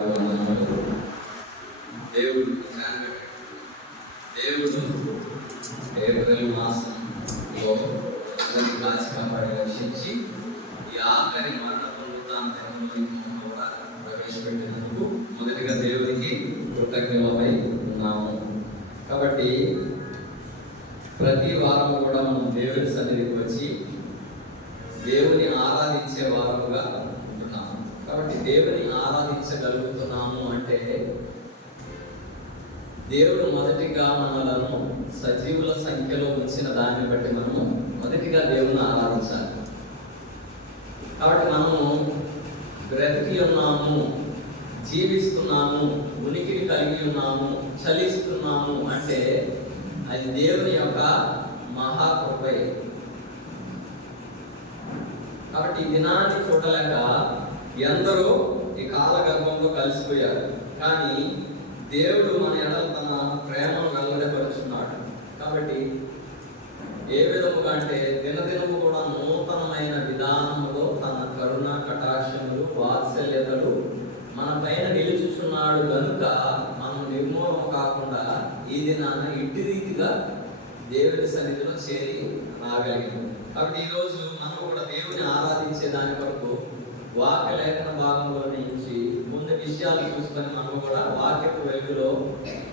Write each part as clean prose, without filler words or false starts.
దేవుడు ఏప్రిల్ మాసంలో అందరినీ కాచి కాపాడి రక్షించి ఈ ఆఖరి మరణ పొందుతాను కూడా ప్రవేశపెట్టినందుకు మొదటిగా దేవునికి కృతజ్ఞతలపై ఉన్నాము. కాబట్టి ప్రతి వారం కూడా మనం దేవుని సన్నిధికి వచ్చి దేవుని ఆరాధించే వారముగా ఉంటున్నాము. కాబట్టి దేవుని ఆరాధించగలుగుతున్నాము అంటే దేవుడు మొదటిగా మనలను సజీవుల సంఖ్యలో ఉంచిన దాన్ని బట్టి మనము మొదటిగా దేవుని ఆరాధించాలి. కాబట్టి మనము బ్రతికి ఉన్నాము, జీవిస్తున్నాము, ఉనికిని కలిగి ఉన్నాము, చలిస్తున్నాము అంటే అది దేవుని యొక్క మహాకృపే. కాబట్టి ఈ దినాన్ని చూడలేక ఎందరో ఈ కాలగర్భంలో కలిసిపోయారు. కానీ దేవుడు మన ఎడల తన ప్రేమను వెల్లడిపరుచున్నాడు. కాబట్టి ఏ విధముగా అంటే దినదినము కూడా నూతనమైన విధానములో తన కరుణ కటాక్షములు వాత్సల్యతలు మన పైన నిలుచుచున్నాడు కనుక మనం నిర్మూలన కాకుండా ఈ దినాన ఇట్టి రీతిగా దేవుడి సన్నిధిలో చేరి రాగలిగాము. కాబట్టి ఈరోజు మనం కూడా దేవుని ఆరాధించే దాని వరకు వాక్య లేఖన భాగంలో నుంచి ముందు విషయాలు చూసుకొని మనం కూడా వాక్యపు వెలుగులో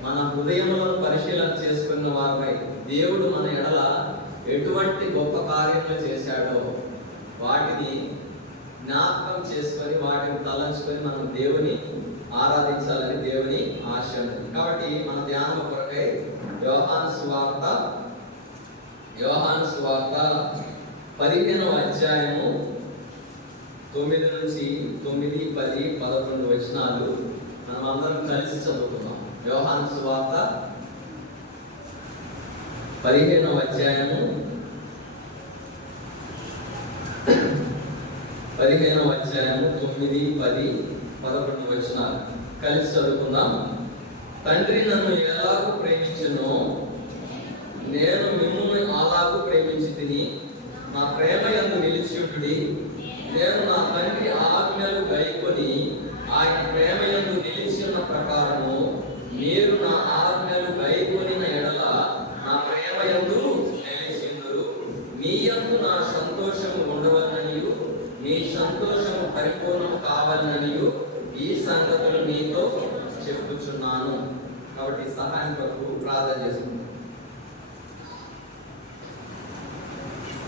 మన హృదయంలో పరిశీలన చేసుకున్న వారిపై దేవుడు మన ఎడల ఎటువంటి గొప్ప కార్యములు చేశాడో వాటిని జ్ఞాపకం చేసుకొని వాటిని తలంచుకొని మనం దేవుని ఆరాధించాలని దేవుని ఆశ ఉంది. కాబట్టి మన ధ్యానం కొరకై యోహాను సువార్త 15వ అధ్యాయము 9 నుంచి 9, 10, 11 వచనాలు మనం అందరం కలిసి చదువుతున్నాం. యోహాను సువార్త 15వ అధ్యాయము 9, 10, 11 వచనాలు కలిసి చదువుకుందాం. తండ్రి నన్ను ఎలాగూ ప్రేమించునో నేను మిమ్మల్ని అలాగూ ప్రేమించి తిని నా ప్రేమ యందు నిలిచియుండుడి. నేను నా తండ్రి ఆజ్ఞలు గైకొని ఆయన ప్రేమ యందు నిలిచిన ప్రకారము మీరు నా ఆజ్ఞలు గైకొనిన ఎడల నా ప్రేమ యందు నిలిచిందురు. మీ యందు నా సంతోషము ఉండవలననియు మీ సంతోషము పరిపూర్ణము కావాలననియు ఈ సంగతులు మీతో చెప్పుచున్నాను. కాబట్టి సహాయం కొరకు ప్రార్థన చేసుకుంటాం.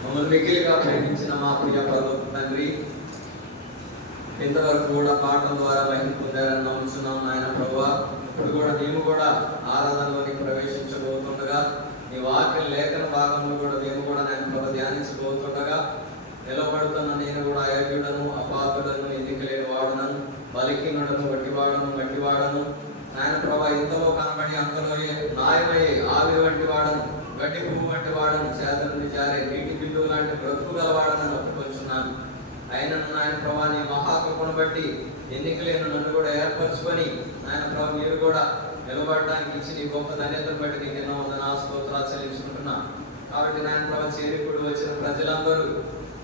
మమ్మల్ని మిగిలిగా ప్రేమించిన మా ప్రియ పరలోక తండ్రి, ఇంతవరకు కూడా పాటల ద్వారా మహిమ పొందారని నమ్ముచున్నాం నాయన ప్రభువా. ఇప్పుడు కూడా మేము కూడా ఆరాధనలోకి ప్రవేశించబోతుండగా నీ వాక్య లేఖన భాగంలో కూడా మేము కూడా నేను ప్రభు ధ్యానించబోతుండగా నిలబడుతున్న నేను కూడా అయోగ్యుడను, అపాత్రుడను, ఎన్నిక లేని వాడునను, బలిహీనుడను, గట్టివాడను నాయన ప్రభా. ఇంతలో కనబడి అంతలో నాయమయ్యే ఆవిరి వంటి వాడను, గడ్డి పువ్వు వంటి వాడను, చేతుల నుండి జారే నీటి బిల్లు లాంటి బ్రతుకు గలవాడని ఒప్పుకొచ్చున్నాను. అయినను నాయన ప్రభా నీ మహాకృపను బట్టి ఎన్నికలేను నన్ను కూడా ఏర్పరచుకొని నాయన ప్రభా మీరు కూడా నిలబడడానికి ఇచ్చి నీ గొప్ప ధన్యతను బట్టి నీకు ఎన్నో వందన స్తోత్రాలు చెల్లించుకుంటున్నా. కాబట్టి నాయన ప్రభా చేరికూడి వచ్చిన ప్రజలందరూ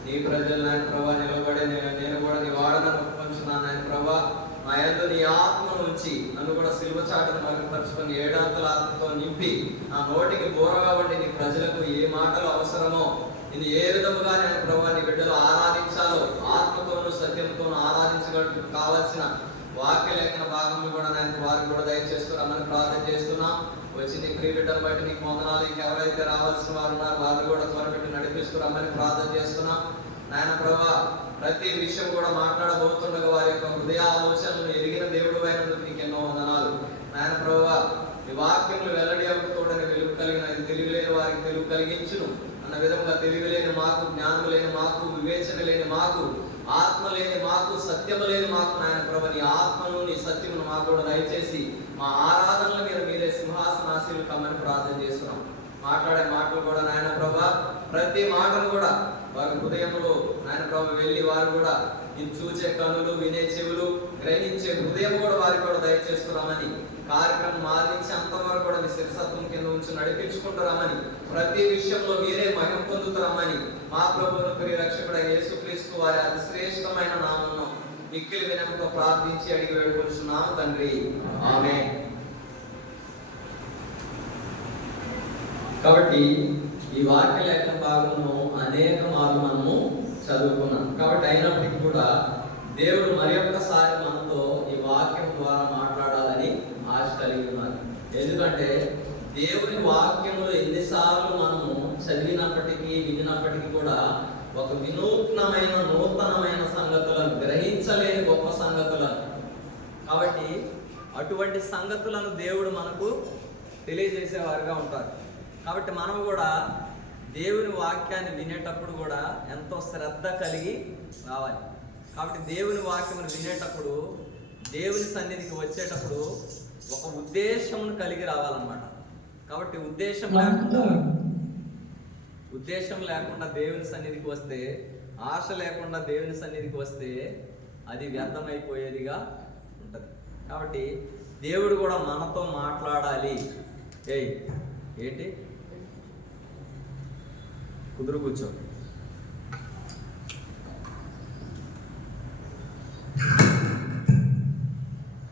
నీ ప్రజలు నాయన ప్రభా నిలబడే నేను కూడా నీ వాడనని ఒప్పుకొచ్చున్నాను. నాయన ప్రభా నా యందు నీ ఆత్మను ఉంచి నన్ను కూడా సిలువ చాటును మరుగుపరుచుకొని 7 అంతల ఆత్మతో నింపి నా నోటికి బోరగా ఉండి నీ ప్రజలకు ఏ మాటలు అవసరమో ఇది ఏ విధముగా నేను ప్రభా నీ బిడ్డలు ఆరాధించాలో ఆత్మతోనూ సత్యంతోనూ ఆరాధించగలకు కావాల్సిన వాక్య లేఖన భాగంలో కూడా నేను వారికి కూడా దయచేస్తున్నామని ప్రార్థన చేస్తున్నా. వచ్చి నీ ప్రియ బిడ్డను బట్టి నీకు వందనాలు. ఇంకెవరైతే రావాల్సిన వారు ఉన్నారు వారిని కూడా త్వరపెట్టి నడిపిస్తున్నామని ప్రార్థన చేస్తున్నా. నాయన ప్రభా ప్రతి విషయం కూడా మాట్లాడబోతుండగా వారి యొక్క హృదయ ఆలోచనలు ఎరిగిన దేవుడు అయినందుకు నీకు ఎన్నో వందనాలు. నాయన ప్రభా ఈ వాక్యములు వెల్లడి అవుతూడని వెలుగు కలిగిన తెలివి లేని వారికి తెలుగు కలిగించును అన్న విధంగా తెలివి లేని మాకు, జ్ఞానం లేని మాకు, వివేచన లేని మాకు, ఆత్మ లేని మాకు, సత్యము లేని మాకు నాయన ప్రభా నీ ఆత్మను నీ సత్యమును మాకు కూడా దయచేసి మా ఆరాధనల మీద మీరే సింహాసనాశీలు కమ్మని ప్రార్థన చేస్తున్నాం. మాట్లాడే మాటలు కూడా నాయన ప్రభా ప్రతి మాటను కూడా వారి హృదయంలో నాయన ప్రభు వెళ్ళి వారు కూడా ఇది చూచే కనులు, వినే చెవులు, గ్రహించే హృదయం కూడా వారికి కూడా దయచేస్తున్నామని కార్యక్రమం ఆదించి అంతవరకు కూడా మీ శిరసత్వం కింద ఉంచి నడిపించుకుంటారమని ప్రతి విషయంలో మీరే మహిమ పొందుతారమని మా ప్రభువును ప్రియ రక్షకుడైన యేసుక్రీస్తు వారి అతి శ్రేష్టమైన నామమున మిక్కిలి వినయంతో ప్రార్థించి అడిగి వేడుకొనుచున్నాము తండ్రి, ఆమేన్. కాబట్టి ఈ వాక్య లేఖన భాగమును అనేక మార్లు మనము చదువుకున్నాం. కాబట్టి అయినప్పటికీ కూడా దేవుడు మరి ఒక్కసారి మనతో ఈ వాక్యం ద్వారా మాట్లాడాలని ఆశ కలిగి ఉన్నారు. ఎందుకంటే దేవుని వాక్యంలో ఎన్నిసార్లు మనము చదివినప్పటికీ వినినప్పటికీ కూడా ఒక నూతనమైన సంగతులను, గ్రహించలేని గొప్ప సంగతులను, కాబట్టి అటువంటి సంగతులను దేవుడు మనకు తెలియజేసేవారుగా ఉంటారు. కాబట్టి మనం కూడా దేవుని వాక్యాన్ని వినేటప్పుడు కూడా ఎంతో శ్రద్ధ కలిగి రావాలి. కాబట్టి దేవుని వాక్యమును వినేటప్పుడు, దేవుని సన్నిధికి వచ్చేటప్పుడు ఒక ఉద్దేశమును కలిగి రావాలన్నమాట. కాబట్టి ఉద్దేశం లేకుండా దేవుని సన్నిధికి వస్తే, ఆశ లేకుండా దేవుని సన్నిధికి వస్తే అది వ్యర్థమైపోయేదిగా ఉంటుంది. కాబట్టి దేవుడు కూడా మనతో మాట్లాడాలి. ఏంటి కుదురు కూర్చో.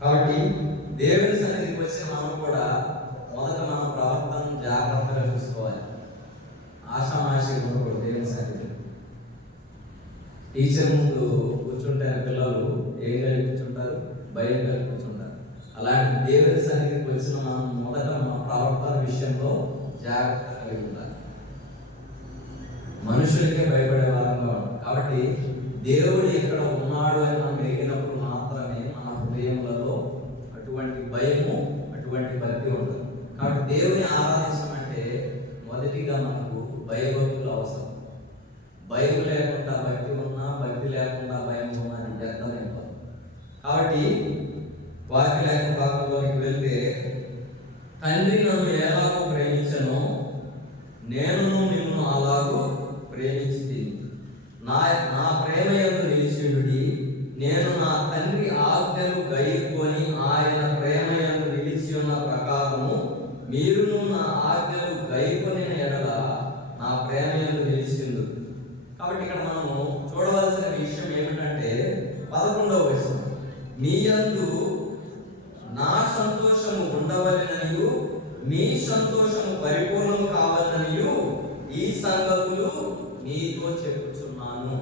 కాబట్టి దేవుని సన్నిధికి వచ్చిన మనం కూడా మొదట మన ప్రవర్తన జాగ్రత్తగా చూసుకోవాలి. ఆషామాషి ఉండకూడదు. దేవుని సన్నిధి టీచర్ ముందు కూర్చుంటే పిల్లలు ఏం కలిగి కూర్చుంటారు? భయం కలిగి కూర్చుంటారు. అలాంటి దేవుని సన్నిధికి వచ్చిన మనం మొదట మన ప్రవర్తన విషయంలో జాగ్రత్త కలిగి ఉండాలి. మనుషులకే భయపడే వారంగా. కాబట్టి దేవుడు ఎక్కడ ఉన్నాడు అని మనం ఎరిగినప్పుడు మాత్రమే మన హృదయములలో అటువంటి భయము, అటువంటి భక్తి ఉంటుంది. కాబట్టి దేవుని ఆరాధించడం అంటే మొదటిగా మనకు భయభక్తులు అవసరం. భయం లేకుండా భక్తి ఉన్నా, భక్తి లేకుండా భయం ఉన్నా అని వ్యర్థమైపోతుంది. కాబట్టి వాక్య లేఖన భాగంలోనికి వెళ్తే, తండ్రి నన్ను ఎలాగో ప్రేమించను, నేను నిన్ను అలాగో ప్రేమించి నా ప్రేమ యందు నిలిచియుడి. నేను నా తండ్రి ఆజ్ఞలు గైకొని ఆయన ప్రేమ యందు నిలిచి ఉన్న ప్రకారము మీరును నా ఆజ్ఞలు గైకొని ఎడల నా ప్రేమ యందు నిలిచిందు. కాబట్టి ఇక్కడ మనము చూడవలసిన విషయం ఏమిటంటే 11వ వచనం, మీ యందు నా సంతోషము ఉండవలెననియు మీ సంతోషము పరిపూర్ణము కావాలనియు ఈ సంగతులు నీతో చెప్పుచున్నాను.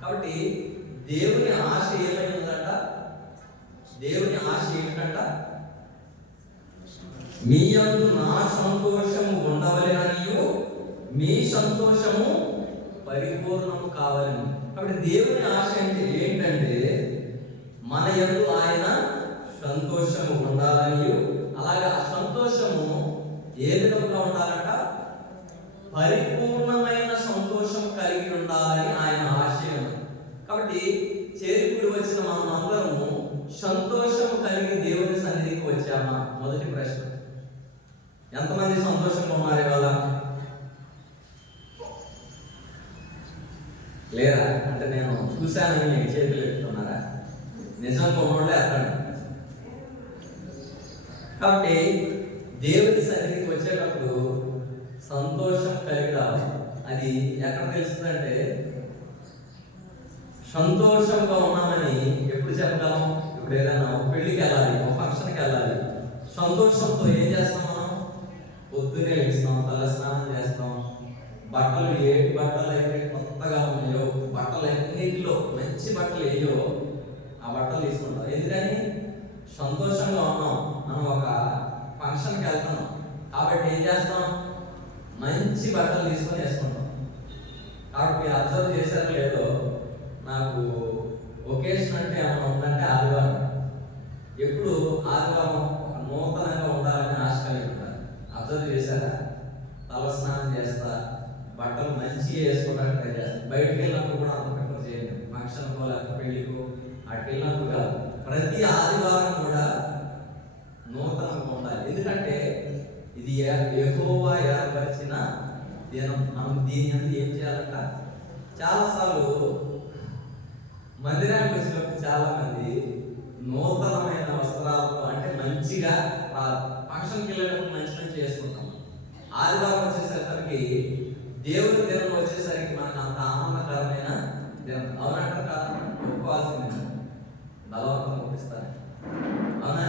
కాబట్టి దేవుని ఆశ ఏమైందంట? దేవుని ఆశ ఏమిటంట? మీ యందు నా సంతోషము ఉండవలెననియు మీ సంతోషము పరిపూర్ణము కావాలని. కాబట్టి దేవుని ఆశ అంటే ఏంటంటే మన యందు ఆయన సంతోషము ఉండాలని, అలాగే ఆ సంతోషము ఏ విధంగా ఉండాలంట? పరిపూర్ణమైన సంతోషం కలిగి ఉండాలని ఆయన ఆశయం. కాబట్టి చేరుకుడి వచ్చిన మనం అందరము సంతోషం కలిగి దేవుని సన్నిధికి వచ్చామా? మొదటి ప్రశ్న. ఎంతమంది సంతోషంగా ఉన్నారు ఇవాళ? లేరా? అంటే నేను చూశానని చేతులు పెట్టుకున్నారా? నిజంగా ఉన్నోళ్ళే అక్కడ. కాబట్టి దేవుని సన్నిధికి వచ్చేటప్పుడు సంతోషం కలిగి రావాలి. అది ఎక్కడ తెలుస్తుందంటే, సంతోషంగా ఉన్నామని ఎప్పుడు చెప్పగలం? ఇప్పుడు ఏదైనా పెళ్లికి వెళ్ళాలి, ఒక ఫంక్షన్కి వెళ్ళాలి, సంతోషంతో ఏం చేస్తాం? మనం పొద్దునే వేస్తాం, తల స్నానం చేస్తాం, బట్టలు ఏ బట్టలు అయితే కొత్తగా ఉన్నాయో, బట్టలు అన్నింటిలో మంచి బట్టలు ఏయో ఆ బట్టలు తీసుకుంటాం. ఎందుకని? సంతోషంగా ఉన్నాం, మనం ఒక ఫంక్షన్కి వెళ్తున్నాం కాబట్టి ఏం చేస్తాం? మంచి బట్టలు తీసుకొని వేసుకుంటాం. కాబట్టి మీరు అబ్జర్వ్ చేశారో లేదో, నాకు ఒకేషన్ అంటే ఏమైనా ఉందంటే ఆదివారం. ఎప్పుడు ఆదివారం నూతనంగా ఉండాలని ఆశ కలిగి ఉంటారు. అబ్జర్వ్ చేశారా? తల స్నానం చేస్తా, బట్టలు మంచిగా వేసుకోవడానికి ట్రై చేస్తాను. బయటకు వెళ్ళినప్పుడు కూడా అంత ప్రిఫర్ చేయండి. ఫంక్షన్కో లేకపోతే పెళ్లికో అటు వెళ్ళినప్పుడు కాదు, ప్రతి ఆదివారం కూడా నూతనంగా ఉండాలి. ఎందుకంటే ఇది యెహోవా ఏర్పరిచిన దినం. మనం దీని అంతా ఏం చేయాలంట? చాలాసార్లు మందిరానికి వచ్చినప్పుడు చాలా మంది నూతనమైన వస్త్రాలతో, అంటే మంచిగా ఫంక్షన్కి వెళ్ళినప్పుడు మంచి చేసుకుంటాం. ఆదివారం వచ్చేసరికి, దేవుని దినం వచ్చేసరికి మనకు అంత ఆనందకరమైన దినం. అవునంటారు కాదు? ఒప్పుకోవాల్సింది. బలవంతం పంపిస్తాను. అవునా?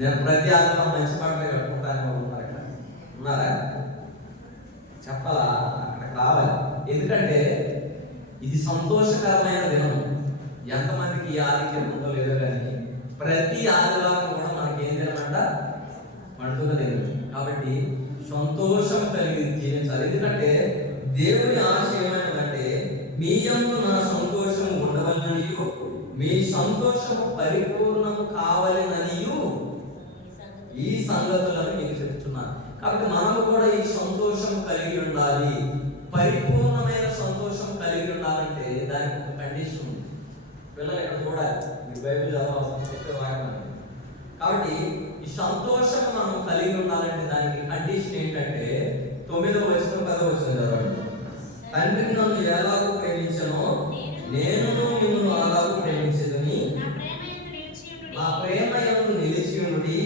నేను ప్రతి ఆదివారం మంచి పాటలు కట్టుకుంటాను. ఉన్నారు ఇక్కడ, ఉన్నారా? చెప్పాలా? అక్కడికి రావాలి. ఎందుకంటే ఇది సంతోషకరమైన దినం. ఎంతమందికి ఈ ఆధిక్యం ఉందో లేదో కానీ ప్రతి ఆదివారం కూడా మనకి ఏం దినమంట? పండుగ దినం. కాబట్టి సంతోషం కలిగి జీవించాలి. ఎందుకంటే దేవుని ఆశయం ఏమంటే మీ యందు నా సంతోషం ఉండవలననియు మీ సంతోషం పరిపూర్ణము కావాలననియు ఈ సంగతులను మీకు చెప్తున్నాను. కాబట్టి మనము కూడా ఈ సంతోషం కలిగి ఉండాలి. పరిపూర్ణమైన సంతోషం కలిగి ఉండాలంటే దానికి ఒక కండిషన్ ఉంది. పిల్లలు ఇక్కడ చూడాలి, మీ బైబిల్ చదవాల్సిన చెప్పే వాక్యం. కాబట్టి ఈ సంతోషం మనం కలిగి ఉండాలంటే దానికి కండిషన్ ఏంటంటే 9వ వచనం 10వ వచనం చదవండి. తండ్రి నన్ను ఎలాగో ప్రేమించనో నేను మిమ్మల్ని అలాగూ ప్రేమించదని నా ప్రేమ యందు నిలిచి ఉండి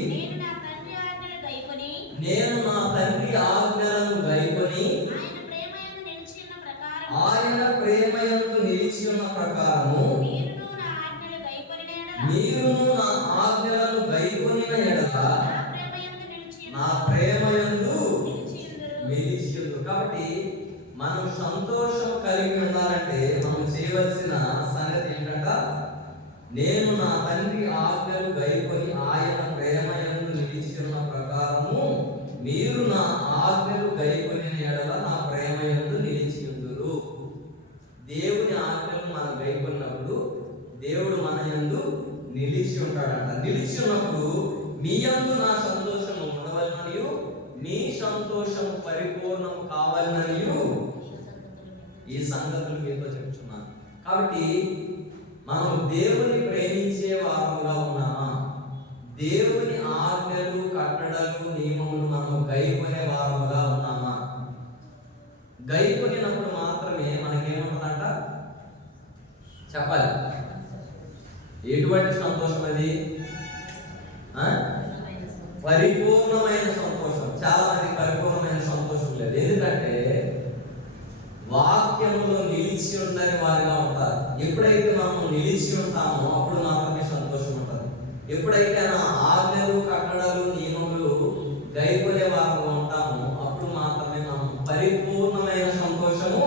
నేను నా తండ్రి ఆజ్ఞలను గైకొని ఆయన ప్రేమ యందు నిలిచి ఉన్న ప్రకారము మీరు నా ఆజ్ఞలను గైకొనిన ఎడల నా ప్రేమ యందు నిలిచి ఉండు. కాబట్టి మనం సంతోషం కలిగి ఉండాలంటే మనం చేయవలసిన సంగతి ఏంటంట? నేను నా తండ్రి ఆజ్ఞలు గైకొని ఆయన ప్రేమ యందు నిలిచి ఉన్న ప్రకారము మీరు నా ఆజ్ఞలు గైకొని ఎడల నా ప్రేమ యందు నిలిచి ఉందురు. దేవుని ఆజ్ఞలు మనం గైకొన్నప్పుడు దేవుడు మన యందు నిలిచి ఉంటాడంట. నిలిచి ఉన్నప్పుడు మీ యందు నా సంతోషం ఉండవలననియు మీ సంతోషం పరిపూర్ణం కావాలననియు ఈ సంగతులు మీతో చెప్తున్నాను. కాబట్టి మనం దేవుని ప్రేమించే వారముగా ఉన్నామా? దేవుని ఆజ్ఞలు కట్టడలు నియమములు మనం గైకొనే వారముగా ఉన్నామా? గైకొనినప్పుడు మాత్రమే మనకేముంటుందంట? చెప్పాలి. ఎటువంటి సంతోషం అది? పరిపూర్ణమైన సంతోషం. చాలా మందికి పరిపూర్ణమైన సంతోషం లేదు. ఎందుకంటే వాక్యములో నిలిచి ఉండని వారిగా ఉంటారు. ఎప్పుడైతే మనం నిలిచి ఉంటామో అప్పుడు మాత్రమే సంతోషం ఉంటుంది. ఎప్పుడైతే నా ఆజ్ఞలు కట్టడలు నియమములు గైకొనే వారంగా ఉంటామో అప్పుడు మాత్రమే మనం పరిపూర్ణమైన సంతోషము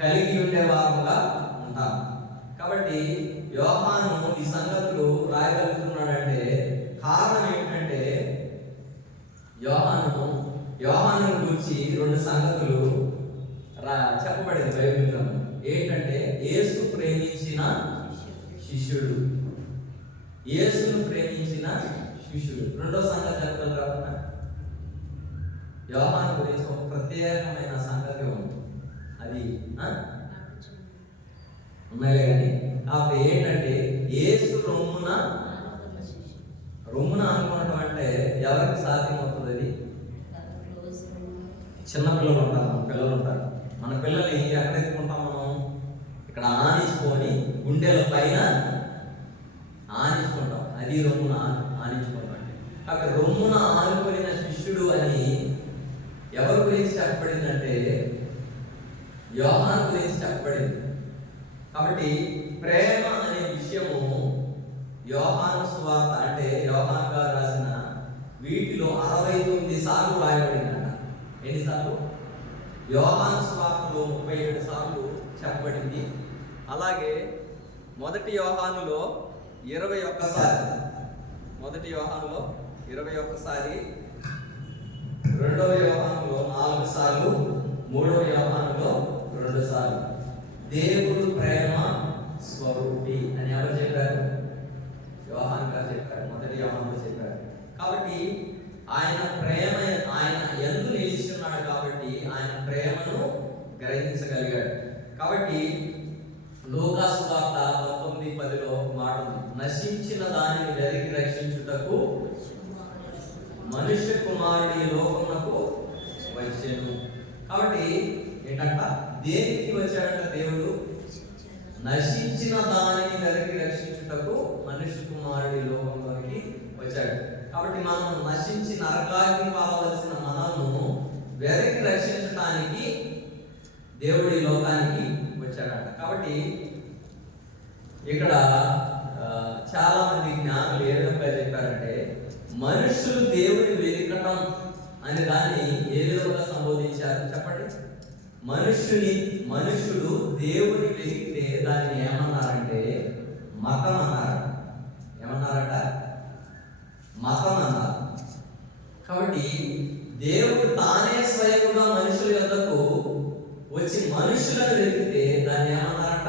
కలిగి ఉండే వారంగా ఉంటాం. కాబట్టి యోహాను ఈ సంగతులు రాయగలుగుతున్నాడంటే కారణం ఏంటంటే యోహాను గురించి 2 సంగతులు చెప్పబడింది బైబిల్లో. ఏంటంటే యేసు ప్రేమించిన శిష్యుడు, యేసును ప్రేమించిన శిష్యుడు. రెండో సంగతి చెప్పగలరా? యోహాను గురించి ఒక ప్రత్యేకమైన సంగతి ఉంది. అది ఉన్నాయిలే కానీ కాబట్టి ఏంటంటే యేసు రొమ్మున అనుకోవటం అంటే ఎవరికి సాధ్యం అవుతుంది? అది చిన్నపిల్లలు ఉంటారు, మన పిల్లలు ఉంటారు. మన పిల్లల్ని ఎక్కడ ఎత్తుకుంటాం మనం? ఇక్కడ ఆనించుకొని గుండెల పైన ఆనించుకుంటాం. అది రొమ్మున ఆనించుకుంటాం. అక్కడ రొమ్మున ఆనుకొనిన శిష్యుడు అని ఎవరి గురించి చెప్పబడిందంటే యోహాను గురించి చెప్పబడింది. కాబట్టి ప్రేమ అనే విషయము యోహాను సువార్త అంటే యోహాను గారు రాసిన వీటిలో 69 సార్లు రాయబడిందంట. ఎన్నిసార్లు? యోహాను సువార్తలో 37 సార్లు చెప్పబడింది. అలాగే మొదటి యోహానులో 21 సారి, మొదటి యోహానులో 21 సారి, రెండవ యోహానులో 4 సార్లు, మూడవ యోహానులో 2 సార్లు. దేవుడు ప్రేమ స్వరూపి అని ఎవరు చెప్పారు? యోహాను గారు చెప్పారు, మొదటి యోహానులో చెప్పారు. కాబట్టి ఆయన ప్రేమ, ఆయన యందు నిలిచి ఉన్నాడు కాబట్టి ఆయన ప్రేమను గ్రహించగలిగాడు. కాబట్టి లూకా సువార్త 19:10లో ఒక మాట ఉంది, నశించిన దానిని వెతికి రక్షించుటకు మనుష్య కుమారుడు ఈ లోకమునకు వచ్చెను. కాబట్టి ఏంటంట? దేనికి వచ్చాడంట దేవుడు? నశించిన దానిని వెతికి రక్షించుటకు మనుష్య కుమారుడు ఈ లోకంలోకి వచ్చాడు. కాబట్టి మనం నశించి నరకానికి పాలవలసిన మనల్ని వెతికి రక్షించడానికి దేవుడు ఈ లోకానికి వచ్చాడంట. కాబట్టి ఇక్కడ చాలా మంది జ్ఞానులు ఏ విధంగా చెప్పారంటే, మనుషులు దేవుని వెతకటం అనే దాన్ని ఏ విధంగా సంబోధించారు చెప్పండి. మనుషుడు దేవుని వెతికితే దాన్ని ఏమన్నారంటే మతం అన్నారు. ఏమన్నారట? మతం అన్నారు. కాబట్టి దేవుడు తానే స్వయంగా మనుషుల యొద్దకు వచ్చి మనుషులను వెతికితే దాన్ని ఏమన్నారట?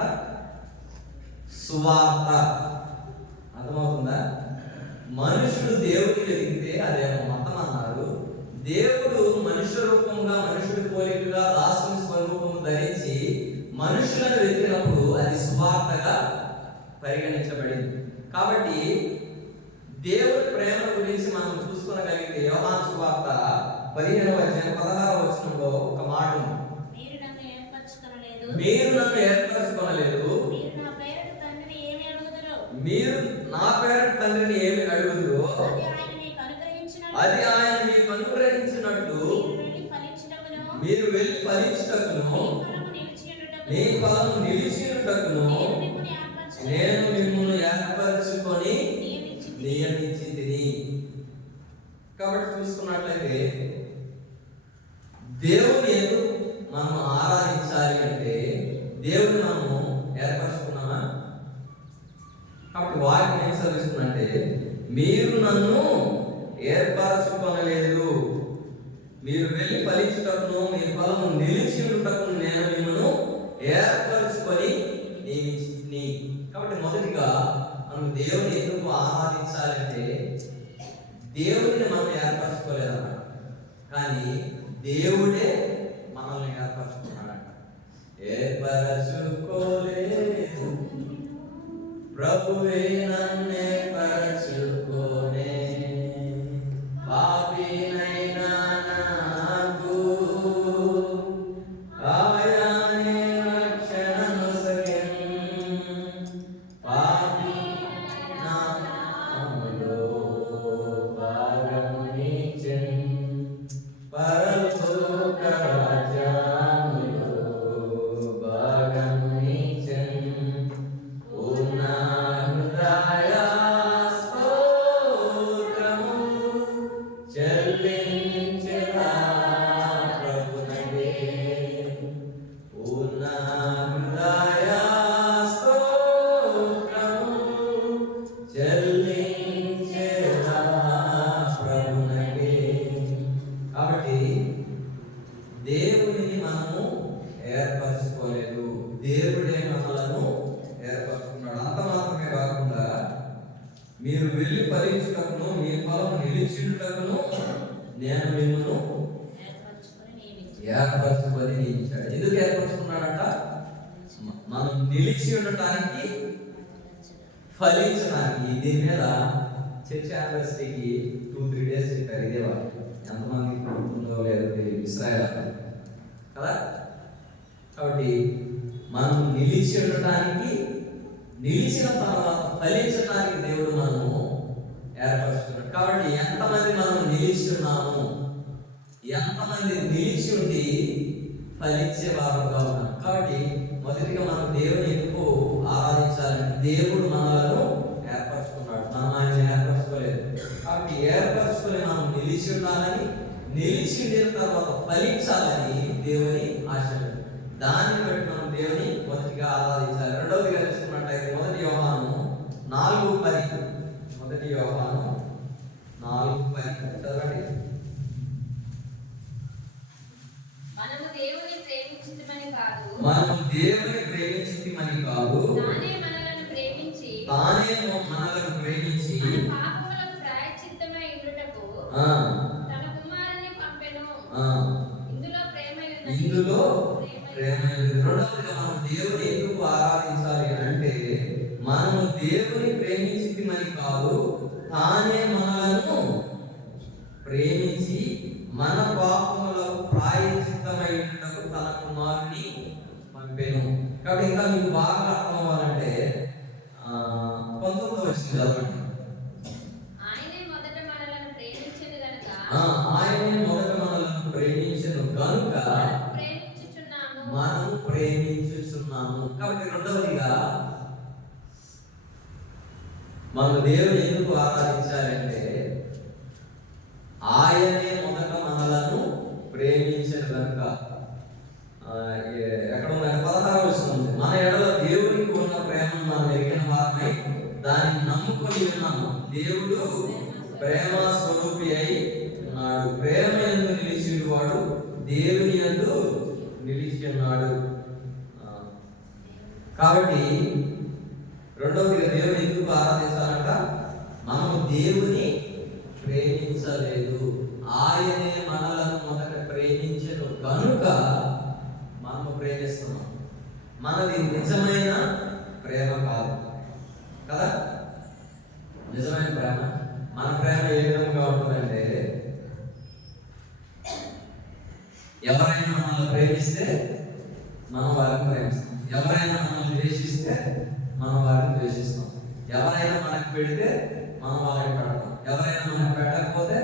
సువార్త. అర్థమవుతుందా? మనుషుడు దేవుడిని వెతికితే అదేమో మతం అన్నారు. దేవుడు మనుష్య రూపంగా, మనుషుడి పోలికగా, దాసుని స్వరూపము ధరించి మనుషులను వెతికినప్పుడు అది సువార్తగా పరిగణించబడింది. కాబట్టి దేవుడి ప్రేమ గురించి మనం చూసుకోగలిగితే యోహాను సువార్త 15వ అధ్యాయం 16వ వచనంలో ఒక మాట ఉంది. మీరు నన్ను ఏర్పరచుకొనలేదు, మీరు నా పేరిట తండ్రిని ఏమి అడుగుదురో అది ఆయన మీకు అనుగ్రహించినట్లు మీరు వెళ్ళి ఫలించుటకును మీ ఫలము నిలిచియుటకును నేను మిమ్మల్ని ఏర్పరచుకొని నియమించితిని. కాబట్టి చూసుకున్నట్లయితే దేవుని ఎందుకు మనం ఆరాధించాలి అంటే దేవుని మనము ఏర్పరచుకున్నామా? కాబట్టి వాక్యం ఏం చదివిస్తుందంటే, మీరు నన్ను ఏర్పరచుకొనలేదు, మీరు వెళ్ళి ఫలించుటకును మీ ఫలము నిలిచియుటకును నేను మిమ్మల్ని ఏర్పరచుకొని నియమించితిని. కాబట్టి మొదటిగా మనం దేవుని ఎందుకు ఆరాధించాలంటే, దేవుడిని మనం ఏర్పరచుకోలేదన్నమాట, కానీ దేవుడే మనల్ని ఏర్పరచుకున్నాడంట. ఏర్పరచుకోలేదు ప్రభువే నన్ను ఏర్పరచుకోనే, పాపినైనా నాకు ఆయనే రక్షణ నొసగెను, పాపి నామములో భాగమునిచ్చెను, పరలోక రాజ్యములో భాగమునిచ్చెను. పూర్ణ హృదయ స్తోత్రము చెల్లించెదా ప్రభువునకే, పూర్ణ హృదయ స్తోత్రము చెల్లించెదా ప్రభువునకే. కాబట్టి దేవుడిని మనము ఏర్పరచుకోలేదు, దేవుడే మనలను ఏర్పరచుకున్నాడు. అంత మాత్రమే కాకుండా మీరు వెళ్ళి ఫలించుటకును మీ ఫలము నిలిచియుటకును నేను మిమ్మల్ని ఏర్పరచుకొని నియమించాడు. ఎందుకు ఏర్పరచుకున్నాడంట? మనం నిలిచి ఉండటానికి, ఫలించడానికి. దీని మీద చర్చ్ యానివర్సరీకి 2-3 days చెప్పారు. ఇదే వాళ్ళు ఎంతమందికి గుర్తుందో లేదో తెలియదు, ఇశ్రాయేల్ కదా. కాబట్టి మనం నిలిచి ఉండటానికి, నిలిచిన తర్వాత ఫలించడానికి దేవుడు మనము ఏర్పరుచుకున్నాడు. కాబట్టి ఎంతమంది మనం నిలిచి ఉన్నాము, ఎంతమంది నిలిచి ఉండి ఫలించే వారుగా ఉన్నాం. కాబట్టి మొదటిగా మనం దేవుని ఎందుకు ఆరాధించాలంటే, దేవుడు మనలను ఏర్పరచుకున్నాడు, మనం ఆయన ఏర్పరచుకోలేదు. కాబట్టి ఏర్పరచుకొని మనం నిలిచి ఉండాలని, నిలిచి ఉండిన తర్వాత ఫలించాలని దేవుని ఆశ. దాన్ని బట్టి మనం దేవుని మొదటిగా ఆరాధించాలి. రెండవదిగా చూసుకున్నట్లయితే 1 యోహాను 4:10, 1 యోహాను 4:10 చదవండి. మనము దేవుని ప్రేమించితిమని కాదు, తానే మనలను ప్రేమించి మన పాపములకు ప్రాయశ్చిత్తమై ఉండుటకు తన కుమారుని పంపెను. ఇందులో ప్రేమ ఉన్నది. రెండవదిగా మనం దేవుని ఎందుకు ఆరాధించాలి అంటే, మనము దేవుని ప్రేమించితిమని కాదు, తానే మనలను ప్రేమించి మన పాపములకు ప్రాయశ్చిత్తమైనకు తన కుమారుని పంపెను. కాబట్టి ఇంకా మీకు బాగా అర్థం అవ్వాలంటే 19వ వచనం చదవండి. ఆయనే మొదట మనలను ప్రేమించెను గనుక మనం ప్రేమించుచున్నాము. కాబట్టి రెండవదిగా మనం దేవుని ఎందుకు ఆరాధించాలంటే ఆయనే మొదట మనలను ప్రేమించిన కనుక. ఎక్కడ ఉన్న 16వ వచనం ఉంది, మన ఎడల దేవునికి ఉన్న ప్రేమను మనం ఎరిగిన వారమై దాన్ని నమ్ముకొని ఉన్నాము. దేవుడు ప్రేమ స్వరూపి అయి ఉన్నాడు. ప్రేమ యందు నిలిచిన వాడు దేవుని యందు నిలిచి ఉన్నాడు. కాబట్టి రెండవదిగా దేవుని ఎందుకు ఆరాధించాలంట? మనము దేవుని ప్రేమించలేదు, ఆయనే మనలను మొదట ప్రేమించను కనుక మనము ప్రేమిస్తున్నాం. మనది నిజమైన ప్రేమ కాదు కదా. నిజమైన ప్రేమ, మన ప్రేమ ఏ విధంగా ఉంటుందంటే, ఎవరైనా మనల్ని ప్రేమిస్తే మనం వారిని ప్రేమిస్తాం, ఎవరైనా మనల్ని ద్వేషిస్తే మనం వారిని ద్వేషిస్తాం, ఎవరైనా మనకు పెడితే మనం వాళ్ళకి పెడతాం, ఎవరైనా మనకు పెట్టకపోతే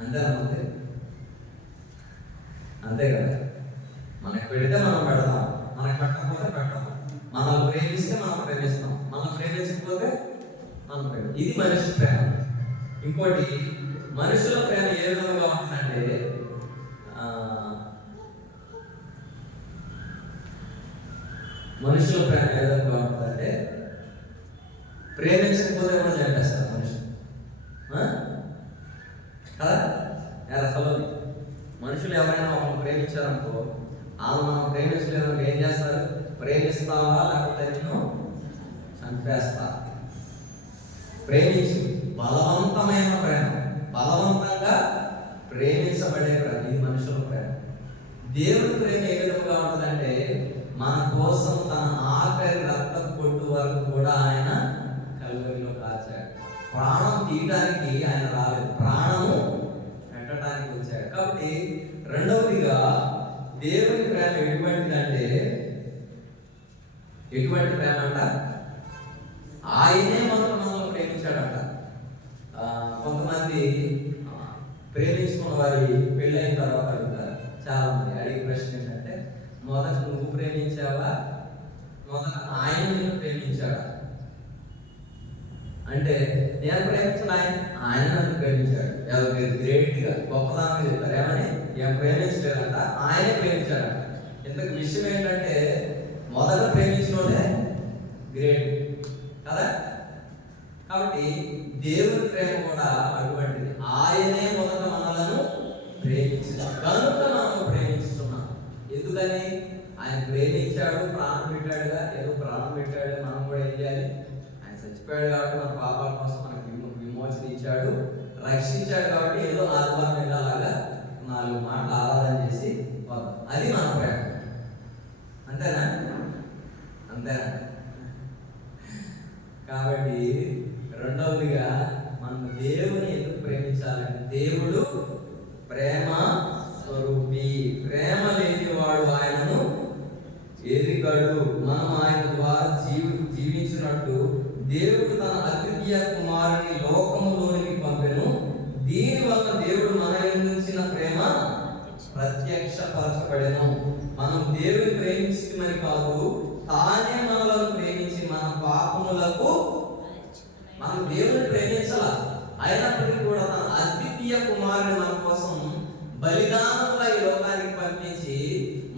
అంతే అంతే కదా. మనకు పెడితే మనం పెడతాం, మనకు పెట్టకపోతే పెట్టాం, మనల్ని ప్రేమిస్తే మనం ప్రేమిస్తాం, మనం ప్రేమించకపోతే మనం ప్రేమ. ఇది మనిషి ప్రేమ. ఇంకోటి, మనుషుల ప్రేమ ఏ విధంగా ఉంటుందంటే, మనుషుల ప్రేమ ఏ విధంగా ఉంటుందంటే, ప్రేమించకపోతే కూడా చంపేస్తారు మనుషులు కదా. అసలు మనుషులు ఎవరైనా ఒకరిని ప్రేమించారనుకో, వాళ్ళు మనం ప్రేమించలేదని ఏం చేస్తారు? ప్రేమిస్తావా లేకపోతే నిన్ను చంపేస్తా. ప్రేమించి బలవంతమైన ప్రేమ, బలవంతంగా ప్రేమించబడే ప్రేమ, ఇది మనుషుల ప్రేమ. దేవుడి ప్రేమ ఏ విధంగా ఉంటుందంటే, మన కోసం తన ఆఖరి రక్త పొట్టు వరకు కూడా ఆయన కల్వరిలో కాచాడు. ప్రాణం తీయడానికి ఆయన రాలేదు, ప్రాణము పెట్టడానికి వచ్చాడు. కాబట్టి రెండవదిగా దేవుని ప్రేమ ఎటువంటిదంటే, ఎటువంటి ప్రేమ అంట? ఆయనే మనల్ని ప్రేమించాడంట. కొంతమంది ప్రేమించుకున్న వారి పెళ్ళైన తర్వాత అడుగుతారు, చాలా మంది అడిగే ప్రశ్న ఏంటంటే, మొదట నువ్వు ప్రేమించావా, మొదట ఆయన నిన్ను ప్రేమించాడా అంటే, నేను ప్రేమించిన ఆయన నన్ను ప్రేమించాడు. ఎవరు గ్రేట్ గా గొప్పదాన్ని చెప్తారు, ఏమని? ఏం ప్రేమించలేదంట, ఆయనే ప్రేమించాడంట. ఇంతకు విషయం ఏంటంటే, మొదట ప్రేమించినోడే గ్రేట్ కదా. కాబట్టి దేవుని ప్రేమ కూడా అటువంటిది. ఆయనే మొదట మనలను ప్రేమించాడు కనుక మనం ప్రేమిస్తున్నాం. ఎందుకని? ఆయన ప్రేమించాడు, ప్రాణం పెట్టాడుగా. ఏదో ప్రాణం పెట్టాడు, మనం కూడా ఏం చేయాలి? ఆయన చచ్చిపోయాడు కాబట్టి మన పాపాల కోసం మనకు విమోచన ఇచ్చాడు, రక్షించాడు. కాబట్టి ఏదో ఆదివారం వెళ్ళాలాగా 4 మాటలు ఆరాధన చేసి అది మన ప్రేమ. అంతేనా? అంతేనా? కాబట్టి రెండవదిగా మనం దేవుని ఎందుకు ప్రేమించాలంటే, దేవుడు ప్రేమ స్వరూపి. ప్రేమ లేనివాడు ఆయనను ఎరుగడు. మనం ఆయన ద్వారా జీవించినట్టు దేవుడు తన అద్వితీయ కుమారుని లోకములోనికి పంపెను. దీని వల్ల దేవుడు మన ఉంచిన ప్రేమ ప్రత్యక్షపరచబడెను. మనం దేవుని ప్రేమించమని కాదు, తానే మనలను ప్రేమించి మన పాపములకు, మనం దేవుని ప్రేమించాల, అయినప్పటికీ కూడా తన అద్వితీయ కుమారుని మన కోసం బలిదానంగా ఈ లోకానికి పంపించి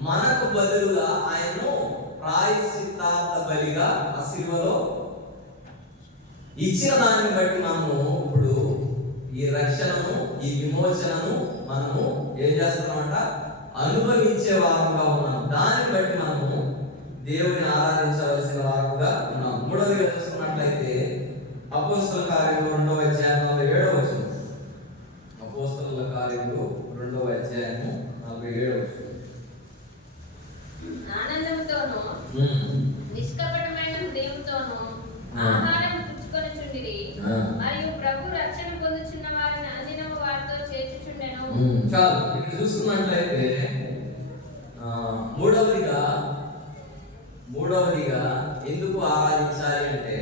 మనకు బదులుగా ఆయనను ప్రాయశ్చిత్తార్థ బలిగా ఆ శిలువలో ఇచ్చిన దాన్ని బట్టి మనము ఇప్పుడు ఈ రక్షణను, ఈ విమోచనను మనము ఏం చేస్తున్నామంట? అనుభవించే వారంగా ఉన్నాం. దాన్ని బట్టి మనము దేవుని ఆరాధించవలసిన వారంగా ఉన్నాం. మూడవదిగా చూసుకున్నట్లయితే అపోస్తలుల కార్యములు 2వ అధ్యాయం 47వ వచనం. అపోస్తలుల కార్యములు 2వ అధ్యాయము 47వ వచనం. ఆనందముతోను నిష్కపటమైన హృదయంతోను ఆహారం పుచ్చుకొనుచుండిరి, మరియు ప్రభు రక్షణ పొందుచున్న వారిని అనుదినము వారితో చేర్చుచుండెను. చాలు. ఇక్కడ చూసుకున్నట్లయితే మూడవదిగా ఎందుకు ఆరాధించాలి అంటే,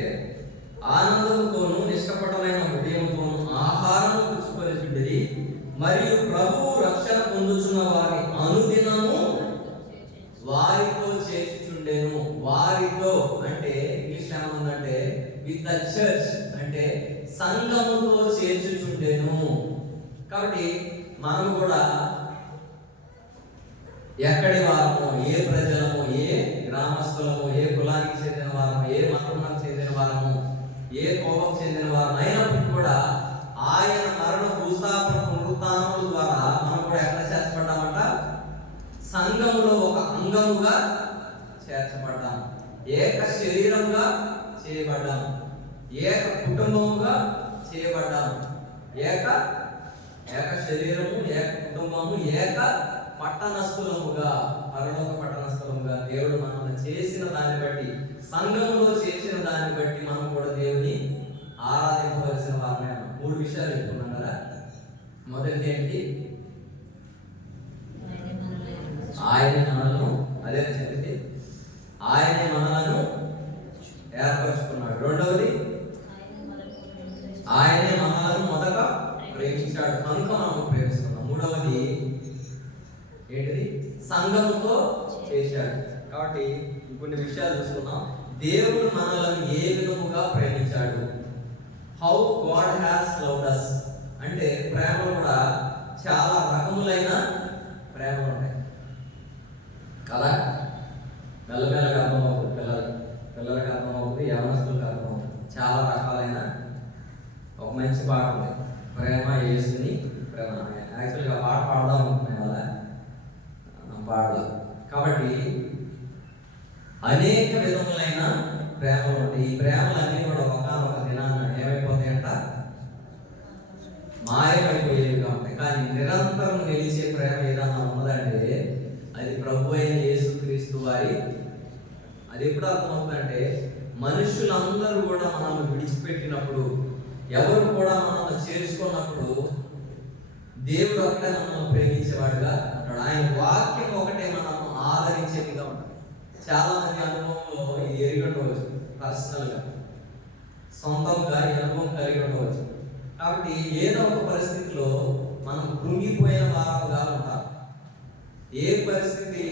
ఆనందంతోను నిష్కపటమైన హృదయంతోను ఆహారం పుచ్చుకొనుచుండిరి, మరియు ప్రభు రక్షణ పొందుచున్న వారిని అనుదినము వారితో చేర్చుచుండెను. వారితో అంటే ఇంగ్లీష్ ఏమందంటే చర్చ్ అంటే సంఘముతో చేర్చుచుండెను. కాబట్టి మనం కూడా ఎక్కడి వారము, ఏ ప్రజలము, ఏ గ్రామస్తులము, ఏ కులానికి చెందిన వారము, ఏ మతమునకు చెందిన వారము, ఏ కోపం చెందిన వారము అయినప్పటికీ కూడా ఆయన మరణ భూస్థాపన పునరుత్థానముల ద్వారా మనం కూడా ఎక్కడ చేర్చబడ్డామంట? సంఘములో ఒక అంగముగా చేర్చబడ్డాం, ఏక శరీరముగా చేయబడ్డాం, ఏక కుటుంబముగా చేయబడ్డాం. ఏక శరీరము, ఏక కుటుంబము, ఏక పట్టణస్థులముగా, పరలోక పట్టణస్థులముగా దేవుడు మనల్ని చేసిన దాన్ని బట్టి, సంఘములో చేసిన దాన్ని బట్టి మనం కూడా దేవుని ఆరాధించవలసిన వారమే. 3 విషయాలు చెప్పుకున్నాం కదా. మొదటిది ఏంటి? ఆయనే మనలను, అదే చదివితే ఆయనే మనలను ఏర్పరచుకున్నాడు. రెండవది ఆయనే మనలను మొదట ప్రేమించాడు కనుక మనం ప్రేమిస్తున్నాం. మూడవది ఏంటిది? సంఘముతో చేశాడు. కాబట్టి కొన్ని విషయాలు చూసుకున్నాం. దేవుడు మనలను ఏ విధముగా ప్రేమించాడు, how God has loved us. అంటే ప్రేమలు కూడా చాలా రకములైన ప్రేమలు ఉంటాయి కదా. మెల్లమెల్లగా అర్థమవుతుంది, పిల్లలకు అర్థమవుతుంది, యవనస్తులకు అర్థమవుతుంది. చాలా రకాలైన ఒక మంచి పాట ఉంది, ప్రేమ యేసుని ప్రేమ. యాక్చువల్గా పాట పాడదాం అనుకున్నాను కదా, పాడదాం. కాబట్టి అనేక విధములైన ప్రేమలు ఉంటాయి. ఈ ప్రేమలన్నీ కూడా ఒకనొక దినాన ఏమైపోతాయంట? మాయమైపోయేవిగా ఉంటాయి. కానీ నిరంతరం నిలిచే ప్రేమ ఏదన్నా ఉన్నదంటే అది ప్రభు అయిన యేసుక్రీస్తు వారి. అది ఎప్పుడు అర్థమవుతుందంటే మనుషులందరూ కూడా మనల్ని విడిచిపెట్టినప్పుడు, ఎవరు కూడా మనల్ని చేర్చుకున్నప్పుడు దేవుడు ఒకటే మనల్ని ప్రేమించేవాడుగా ఉంటాడు. ఆయన వాక్యం ఒకటే మనల్ని ఆదరించేదిగా ఉంటుంది. చాలా మంది అనుభవంలో ఇది ఎరిగి ఉండవచ్చు, పర్సనల్గా సొంతంగా ఈ అనుభవం కలిగి ఉండవచ్చు. కాబట్టి ఏదో ఒక పరిస్థితిలో మనం కృంగిపోయిన వారముగా ఉంటాం, ఏ పరిస్థితి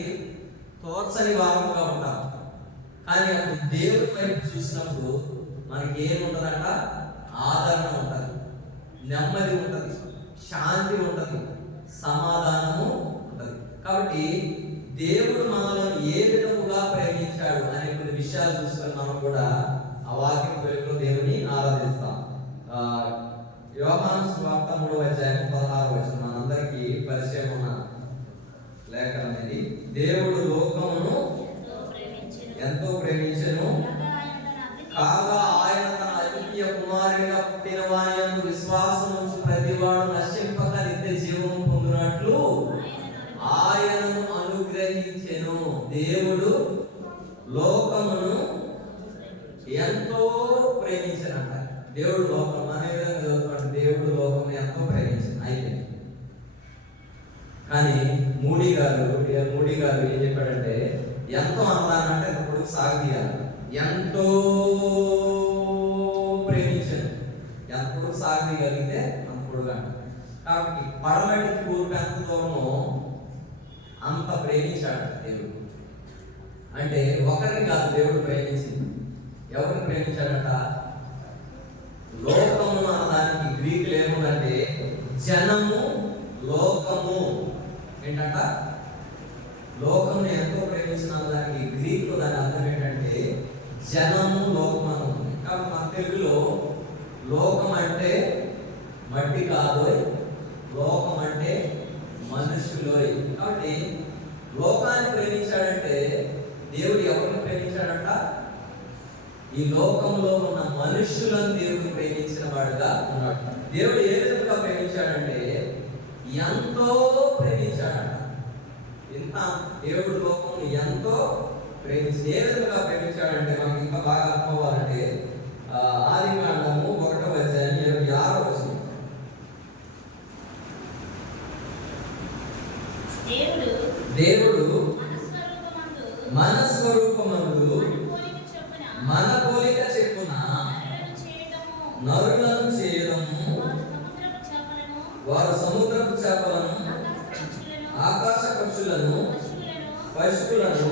తోచని వారముగా ఉంటాం. కానీ అప్పుడు దేవుడి వైపు చూసినప్పుడు మనకి ఏముంటుందంట? ఆదరణ ఉంటుంది, నెమ్మది ఉంటుంది, శాంతి ఉంటుంది, సమాధానము ఉంటుంది. కాబట్టి దేవుడు మనల్ని ఏ విధముగా ప్రేమించాడు అనే కొన్ని విషయాలు చూసుకొని మనం కూడా ఆ వాక్యం వెలుగులో దేవుని ఆరాధిస్తాం. యోహాను సువార్త 3:16 మనందరికీ పరిచయం ఉన్న లేఖనం ఇది. దేవుడు లోకమును ఎంతో ప్రేమించెను, కాగా ఆయన తన అద్వితీయ కుమారునిగా పుట్టిన వాని యందు విశ్వాసం ఉంచు ప్రతివాడు నశింపక నిత్య జీవము పొందునట్లు ఆయనను అనుగ్రహించెను. దేవుడు లోకమును ఎంతో ప్రేమించనంట. దేవుడు లోకం అనే విధంగా చదువుతాడు, దేవుడు లోకం ఎంతో ప్రేమించాను అయిపోయింది. కానీ మూడీ గారు ఏం చెప్పాడంటే, ఎంతో అన్నదానంటే ఇప్పుడు సాగదీయాలి. ఎంతో ప్రేమించాను, ఎంతో సాగదీయగలిగితే అంతకుడుగా. కాబట్టి పడమటి తూర్పు ఎంత దూరమో అంత ప్రేమించాడు దేవుడు. అంటే ఒకరిని కాదు దేవుడు ప్రేమించింది. ఎవరిని ప్రేమించాడట? లోకము అన్నదానికి గ్రీకులు ఏముందంటే జనము, లోకము. ఏంటంట? లోకమును ఎంతో ప్రేమించిన దానికి గ్రీకులో దాని అర్థం ఏంటంటే జనము, లోకము అని ఉంది. కాబట్టి మన తెలుగులో లోకం అంటే మట్టి కాదు, లోకం అంటే మనుషులోయ్. కాబట్టి లోకాన్ని ప్రేమించాడంటే దేవుడు ఎవరిని ప్రేమించాడంట? ఈ లోకంలో ఉన్న మనుషులను దేవుడు ప్రేమించిన వాడుగా ఉన్నాడు. దేవుడు ఏ విధంగా ప్రేమించాడంటే ఎంతో ప్రేమించాడంట. ఇంత దేవుడు లోకం ఎంతో ప్రేమించి ఏ విధంగా ప్రేమించాడంటే మనకి ఇంకా బాగా అర్థమవ్వాలంటే ఆదికాండము 1:26 దేవుడు మన స్వరూపమందు మన పోలిక చెప్పున నరులను చేయడము, వారు సముద్రపు చేపలను, ఆకాశ పక్షులను, పశువులను,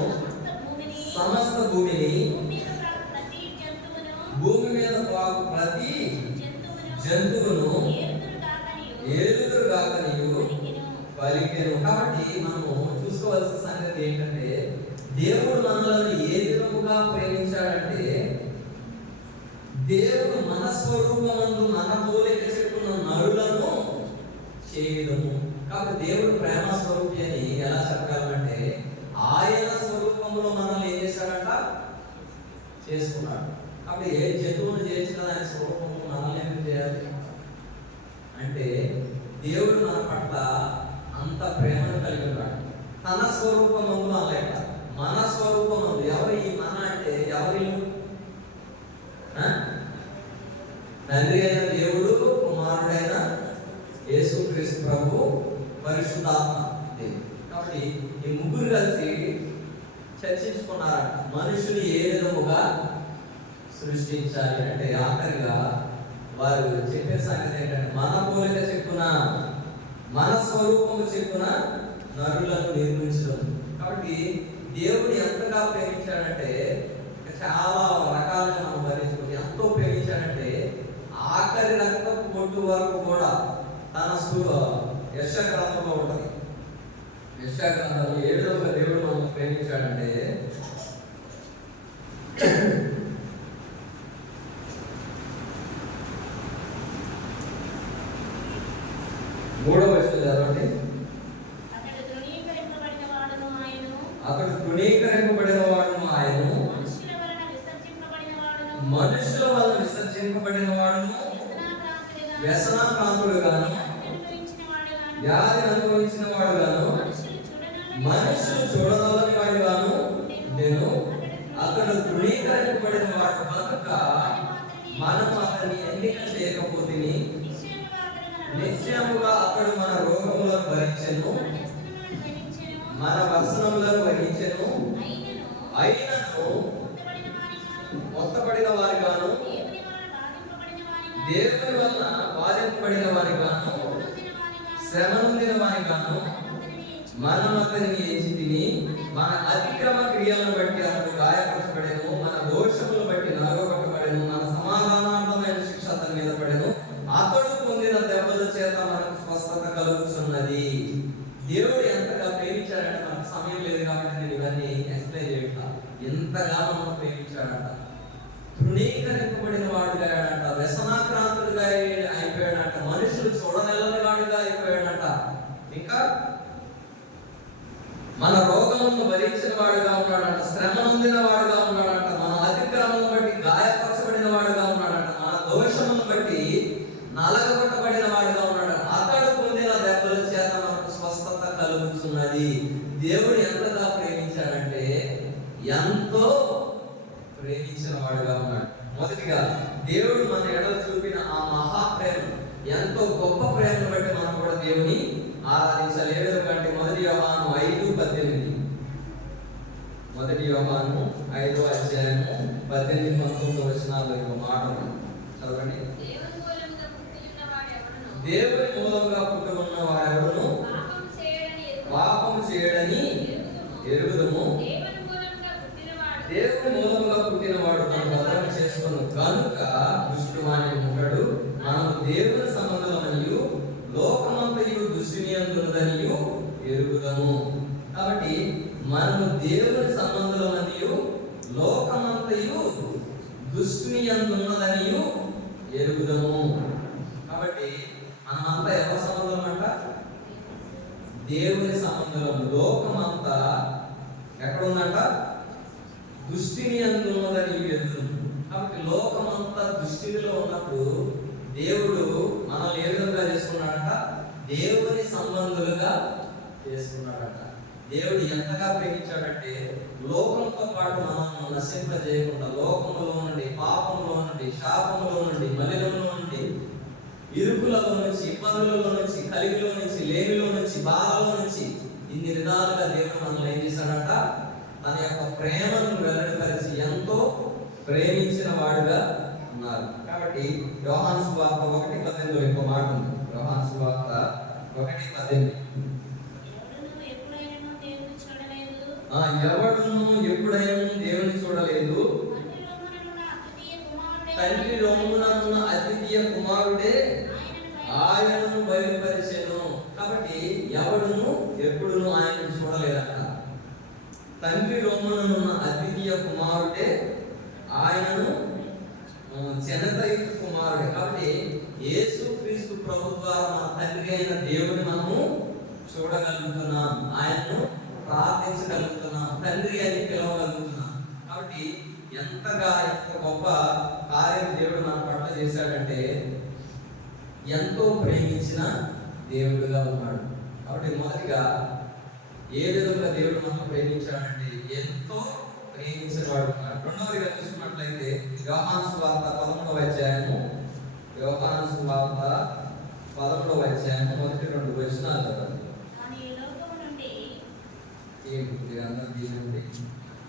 సమస్త భూమిని, భూమి మీద పాకు ప్రతి జంతువును ఏలుదురుగాక నీవు పలికెను. కాబట్టి మనము చూసుకోవాల్సిన సంగతి ఏంటంటే, దేవుడు మనలను ఏ విధముగా ప్రేమించాడంటే, దేవుడు మన స్వరూపమందు మన పోలిక చెప్పున నరులను చేయడము. కాబట్టి దేవుడు ప్రేమ స్వరూపి అని ఎలా చెప్పగలమంటే, ఆయన స్వరూపంలో మనల్ని ఏం చేశాడంట, చేసుకున్నాడు. కాబట్టి ఏ జంతువును చేసిన ఆయన స్వరూపంలో మనల్ని ఏం చేయాలి అంటే, దేవుడు మన పట్ల అంత ప్రేమను కలిగి ఉన్నాడు. తన స్వరూపమందు అనలేక మన స్వరూపమందు. ఎవరు ఈ మన అంటే ఎవరి? తండ్రి అయిన దేవుడు, కుమారుడైన యేసుక్రీస్తు ప్రభు, పరిశుద్ధాత్మ దేవుడు. కాబట్టి ఈ ముగ్గురు కలిసి చర్చించుకున్నారంట మనుషుని ఏ విధముగా సృష్టించాలి అంటే. ఆఖరిగా వారు చెప్పే సంగతి ఏంటంటే, మన పోలిక చెప్పున మన స్వరూపము చెప్పున నరులను నిర్మించడం. కాబట్టి దేవుడు ఎంతగా ప్రేమించాడంటే, చాలా రకాలుగా మనం భరించుకుంటే ఎంతో ప్రేమించాడంటే, ఆఖరి రక్తపు బొట్టు వరకు కూడా తన యెషయా గ్రంథంలో ఉంటుంది. యెషయా గ్రంథంలో ఏ విధంగా దేవుడు మనం ప్రేమించాడంటే, 3వ వచనం చదవండి. అతడు తృణీకరింపబడిన వాడును ఆయను, మనుషుల వలన విసర్జింపబడిన వాడును, వ్యసనాక్రాంతుడు గాను, వ్యాధి అనుభవించిన వాడు గాను, మనుషులు చూడనల్లని వాడు గాను నేను. అతడు తృణీకరింపబడిన వాడు కనుక మనము అతన్ని ఎన్నిక చేయకపోతే, నిశ్చయముగా అతడు మన రోగములను భరించెను, మన వ్యసనములను వహించెను. అయినను మొత్తపడిన వారి గాను, దేవుని వలన బాధింపబడిన వారి గాను, శ్రమ నొందిన వారి గాను మనం అతనిని ఎంచితిమి. మన అతిక్రమ క్రియలను బట్టి అతడు గాయపరచబడెను, మన దోషములు బట్టి నలగొట్టబడెను, మన సమాధానార్థమైన శిక్ష అతని మీద పడెను. అతడు పొందిన దెబ్బల చేత మనకు స్వస్థత కలుగుతున్నది. దేవుడు ఎంతగా ప్రేమించాడంటే, మనకు సమయం లేదు కాబట్టి నేను ఇవన్నీ ఎక్స్ప్లెయిన్ చేయట్లా. ఎంతగా మనం ప్రేమించాడంట. తృణీకరింపబడిన వాడుగా అయ్యాడంట, వ్యసనాక్రాంతుడిగా అయిపోయాడంట, మనుషులు చూడనెల్లని వాడుగా అయిపోయాడంట. ఇంకా మన రోగములను భరించిన వాడుగా ఉన్నాడంట, శ్రమ నొందిన వాడుగా ఉన్నాడంట, మన అతిక్రమం బట్టి గాయపరచబడిన వాడుగా ఉన్నాడంట, మన దోషములను బట్టి నలగొట్టబడిన వాడుగా ఉన్నాడు. అతడు పొందిన దెబ్బల చేత మనకు స్వస్థత కలుగుతున్నది. దేవుడు ఎంతగా ప్రేమించాడంటే, ఎంతో ప్రేమించిన వాడుగా ఉన్నాడు. మొదటిగా దేవుడు మన ఎడల చూపిన ఆ మహాప్రేమ, ఎంతో గొప్ప ప్రేమను బట్టి మనం కూడా దేవుని ఆరాధించాలి. ఏ విధంగా అంటే, 1 యోహాను 5:18, 1 యోహాను 5వ అధ్యాయము 18-19 వచనాల్లో ఒక మాట చదవండి. దేవుని మూలంగా పుట్టుకున్న వాడెవడును పాపము చేయడని ఎరుగుదుము. దేవుని మూలంగా పుట్టినవాడు తను భద్రం చేసుకును కనుక దుష్టువాని ఉండడు. మనము దేవుని సంబంధమనియు లోకమంతయు దుష్టుని అందున్నదనియు ఎరుగుదము. కాబట్టి మనము దేవుని సంబంధమనియు లోకమంతయు దుష్టుని అందున్నదనియు ఎరుగుదము. కాబట్టి మనమంతా ఎవరి సంబంధం అంట? దేవుని సంబంధం. లోకమంతా ఎక్కడ ఉందంట? దుష్టిని అందున్నదని ఎరుగుదము. కాబట్టి లోకమంతా దుష్టిలో ఉన్నప్పుడు దేవుడు మనల్ని ఏ విధంగా చేసుకున్నాడంట? దేవుని సంబంధులుగా చేసుకున్నాడంట. దేవుడు ఎంతగా ప్రేమించాడంటే, లోకంతో పాటు మనల్ని నశింపజేయకుండా, లోకంలో నుండి, పాపంలో నుండి, శాపంలో నుండి, మలినంలో నుండి, ఇరుకులలో నుంచి, ఇబ్బందులలో నుంచి, కలిగిలో నుంచి, లేమిలో నుంచి, బాధలో నుంచి, ఇన్ని విధాలుగా దేవుడు మనల్ని ఏం చేశాడంట? తన యొక్క ప్రేమను వెల్లడిపరిచి ఎంతో ప్రేమించిన వాడుగా ఉన్నారు. కాబట్టి యోహాను సువార్త 1:18 ఇంకో మాట ఉంది. యోహాను సువార్త 1:18, ఎవడును ఎప్పుడైనా దేవుని చూడలేదు, తండ్రి రొమ్మున అంటే ఆయనను జనదైక కుమారుడు. కాబట్టి యేసుక్రీస్తు ప్రభు ద్వారా మన తండ్రి అయిన దేవుని మనము చూడగలుగుతున్నాం, ఆయనను ప్రార్థించగలుగుతున్నాం, తండ్రి అని పిలవగలుగుతున్నాం. కాబట్టి ఎంత గొప్ప కార్యం దేవుడు మన పట్ల చేశాడంటే ఎంతో ప్రేమించిన దేవుడుగా ఉన్నాడు. కాబట్టి మొదటిగా ఏ విధంగా దేవుడు మనం ప్రేమించాడంటే ఎంతో ప్రేమించిన వాడు ఉన్నాడు. రెండవదిగా చూసుకున్నట్లయితే యోహాను సువార్త 13వ అధ్యాయము, యోహాను సువార్త 13వ అధ్యాయము మొదటి 2 వచనాలు చదవండి.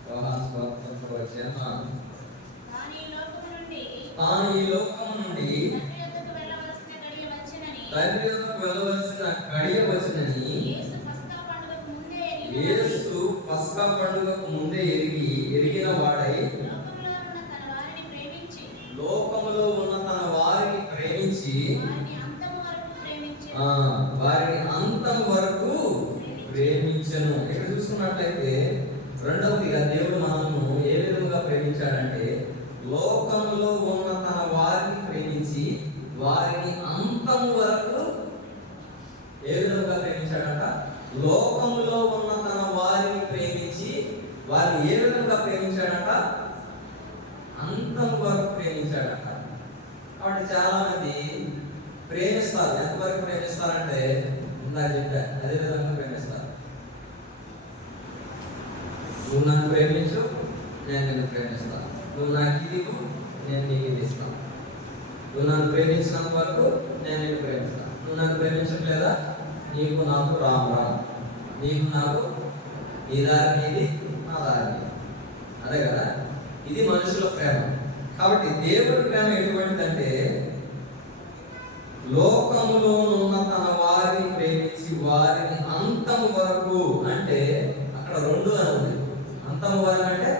యోహాను సువార్త 13వ అధ్యాయం. తాను ఈ లోకము నుండి తండ్రి యొద్దకు వెళ్ళవలసిన గడియ వచ్చునని యేసు పస్కా పండుగకు ముందే ఎరిగిన వాడై లోకములో ఉన్న తన వారిని ప్రేమించి వారిని అంతం వరకు ప్రేమించను. ఇక్కడ చూసుకున్నట్లయితే రెండవదిగా దేవుడు మనల్ని ఏ విధంగా ప్రేమించాడంటే లోకములో ఉన్న తన వారిని ప్రేమించి వారిని అంతము వరకు ఏ విధంగా ప్రేమించాడంట? లోకములో ఉన్న తన వారిని ప్రేమించి వారిని ఏ విధంగా ప్రేమించాడంట? అంతం వరకు ప్రేమించాడంట. కాబట్టి చాలా మంది ప్రేమిస్తారు. ఎంతవరకు ప్రేమిస్తారంటే ఇందాక చెప్పా, అదే విధంగా ప్రేమిస్తారు. నువ్వు నన్ను ప్రేమించు, నేను నిన్ను ప్రేమిస్తాను. నువ్వు నాకు ఇది ఇవ్వు, నేను నీకు ఇది ఇస్తాను. నువ్వు నన్ను ప్రేమించినంత వరకు నేను నిన్ను ప్రేమిస్తాను. నువ్వు నన్ను ప్రేమించట్లేదా? నీకు నాకు రామ్ రామ్, నీకు నాకు నీ దారి నీది, నా దారి నీది. అదే కదా, ఇది మనుషుల ప్రేమ. కాబట్టి దేవుడి ప్రేమ ఎటువంటిదంటే లోకములో ఉన్న తన వారిని ప్రేమించి వారిని అంతము వరకు, అంటే అక్కడ 2 అని ఉంది. అంతము వరకు అంటే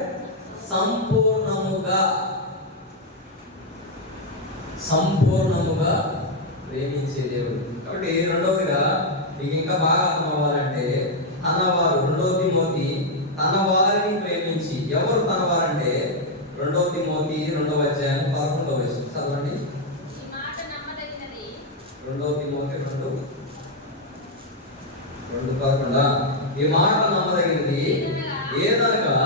సంపూర్ణముగా ప్రేమించే దేవుడు. కాబట్టి రెండవదిగా మీకు ఇంకా బాగా అర్థం అవ్వాలంటే తనవారు, 2 తిమోతి తన వారిని ప్రేమించి, ఎవరు తన వారంటే 2 తిమోతి 2వ అధ్యాయం 11వ వచనం చదవండి. 2 తిమోతి 2:11 ఈ మాట నమ్మదగినది ఏదనగా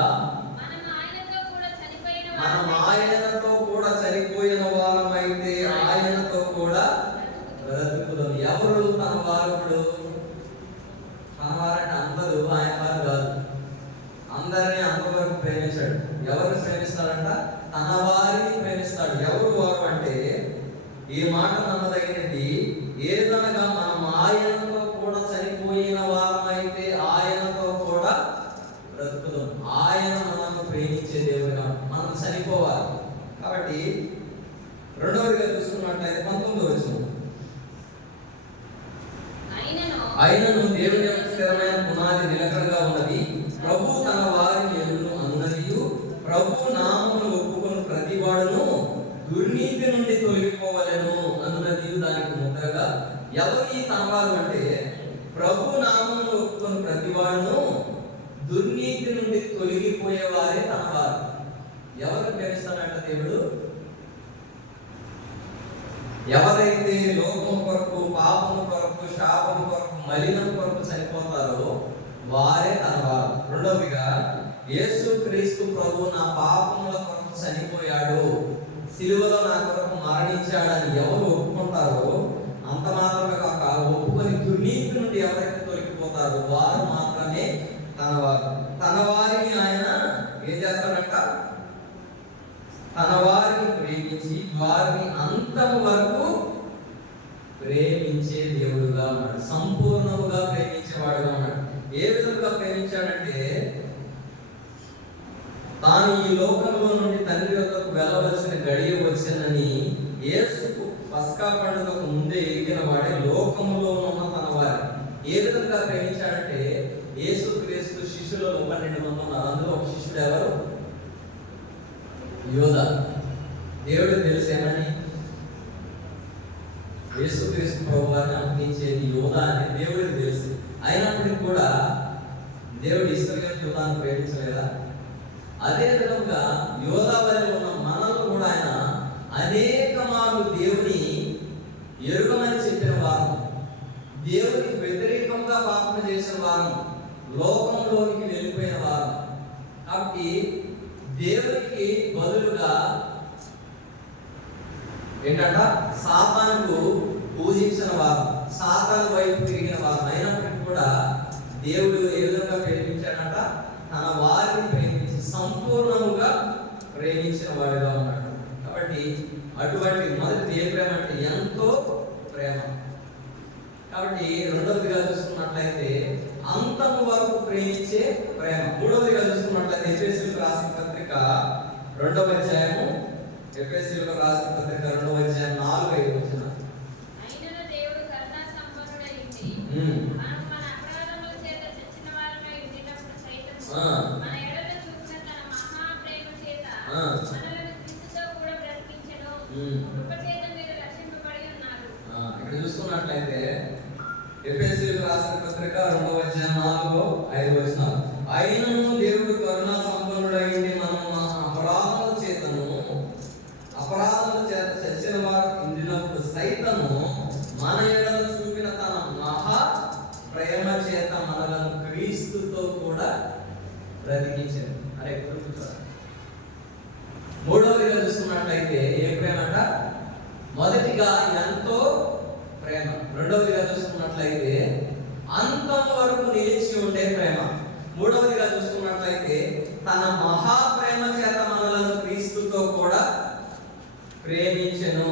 మనం ఆయనతో కూడా చనిపోయిన వారమైతే ఆయనతో కూడా బ్రతుకుదాం. ఎవరు తన వారు? తన వారంటే అందరూ ఆయన వారు కాదు. అందరినీ అంతవరకు ప్రేమించాడు. ఎవరు ప్రేమిస్తాడంట? తన వారిని ప్రేమిస్తాడు. ఎవరు వారు అంటే ఈ మాట నమ్మదగినది ఏదనగా మనం ఆయనతో కూడా చనిపోయిన వారమైతే ఆయనతో కూడా బ్రతుకుదాం. ఆయన మనల్ని ప్రేమించే దేవుడుగా మనం చనిపోవాలి. కాబట్టి రెండవదిగా చూసుకున్నట్లయితే 19వ వచనం, అయినను దేవుని యొక్క స్థిరమైన పునాది నిలకడగా ఉన్నది, ప్రభు తన వారిని ఎరును అనునదియు ప్రభు నామమును ఒప్పుకొని ప్రతి వాడును దుర్నీతి నుండి తొలగిపోవలెను అనునదియు దానికి ముద్రగా. ఎవరు ఈ తన వారు అంటే ప్రభు నామమును ఒప్పుకొని ప్రతి వాడును దుర్నీతి నుండి తొలగిపోయేవారే తన వారు. ఎవరు ప్రేమిస్తాడంట దేవుడు? ఎవరైతే లోకం కొరకు, పాపం కొరకు, శాపం కొరకు, మలినం కొరకు చనిపోతారో వారే తన వారు. రెండవదిగా యేసుక్రీస్తు ప్రభు నా పాపముల కొరకు చనిపోయాడు, సిలువలో నా కొరకు మరణించాడని ఎవరు ఒప్పుకుంటారో, అంత మాత్రమే కాక ఒప్పుకొని దుర్నీతి నుండి ఎవరైతే తొలగిపోతారో వారు మాత్రమే తన వారు. తన వారిని ఆయన ఏం చేస్తాడంట? తన వారిని ప్రేమించి వారిని అంతం వరకు ప్రేమించే దేవుడుగా ఉన్నాడు. సంపూర్ణముగా ప్రేమించేవాడుగా ఉన్నాడు. ఏ విధంగా ప్రేమించాడంటే తాను ఈ లోకంలో నుండి తండ్రి యొద్దకు వెళ్ళవలసిన గడియ వచ్చిందని యేసుకు పస్కా పండుగకు ముందే ఎరిగిన వాడే లోకములో ఉన్న తన వారిని ఏ విధంగా ప్రేమించాడంటే యేసుక్రీస్తు శిష్యులలో 12 మంది ఉన్నారు. అందులో ఒక శిష్యుడు ఎవరు? యోధా. దేవుడికి తెలిసేమని యేసుక్రీస్తు ప్రభువారిని అప్పగించేది యోధా అని దేవుడికి తెలుసు. అయినప్పటికీ కూడా దేవుడు ఇస్రాయేలు యోధాను ప్రేమించలేదా? అదే విధంగా యోధాబలి ఉన్న మనల్ని కూడా ఆయన అనేక మార్లు దేవుని ఎరుగమని చెప్పిన వారం, దేవునికి వ్యతిరేకంగా పాపం చేసిన వారం, లోకంలోనికి వెళ్ళిపోయిన వారం. కాబట్టి దేవునికి బదులుగా ఏంటంట సాతానుకు పూజించిన వారు, సాతాను వైపు తిరిగిన వారు అయినప్పటికీ కూడా దేవుడు ఏ విధంగా ప్రేమించాడంట? తన వారిని ప్రేమించి సంపూర్ణముగా ప్రేమించిన వాడిగా ఉన్నాడు. కాబట్టి అటువంటి మొదటి ఏ ప్రేమ అంటే ఎంతో ప్రేమ. కాబట్టి రెండవదిగా చూసుకున్నట్లయితే అంతము వరకు ప్రేమించే ప్రేమ. మూడవదిగా చూసుకున్నట్లయితే ఎఫెసీయులకు రాసిన పత్రిక 2వ అధ్యాయము, ఎఫెసీయులకు రాసిన పత్రిక 2వ అధ్యాయం 4-5 వచనం. అయినను దేవుడు కరుణా సంపన్నుడై ఉండి మనం మన అపరాధముల చేత చచ్చిన వారమై ఉండినప్పుడు సైతం మన ఎడల చూపిన తన మహా ప్రేమ చేత మనలను క్రీస్తుతో కూడా బ్రతికించెను. కృప చేత మీరు రక్షింపబడి ఉన్నారు. ఇక్కడ చూసుకున్నట్లయితే ఎఫెసీయులకు రాసిన పత్రిక 2వ అధ్యాయం 4-5 వచనాలు. అయినను దేవుడు కరుణా సంపన్నుడై ఉండి మనం మన అపరాధముల చేత చచ్చిన వారు ఉండినప్పుడు సైతము మన ఎడల చూపిన తన మహా ప్రేమ చేత మనలను క్రీస్తుతో కూడా బ్రతికించారు. అరే మూడవదిగా చూసుకున్నట్లయితే ఏ ప్రేమ అంట? మొదటిగా ఎంతో ప్రేమ. రెండవదిగా చూసుకున్నట్లయితే అంతం వరకు నిలిచి ఉండే ప్రేమ. మూడవదిగా చూసుకున్నట్లయితే తన మహా ప్రేమ చేత మనలను క్రీస్తుతో కూడా ప్రేమించెను.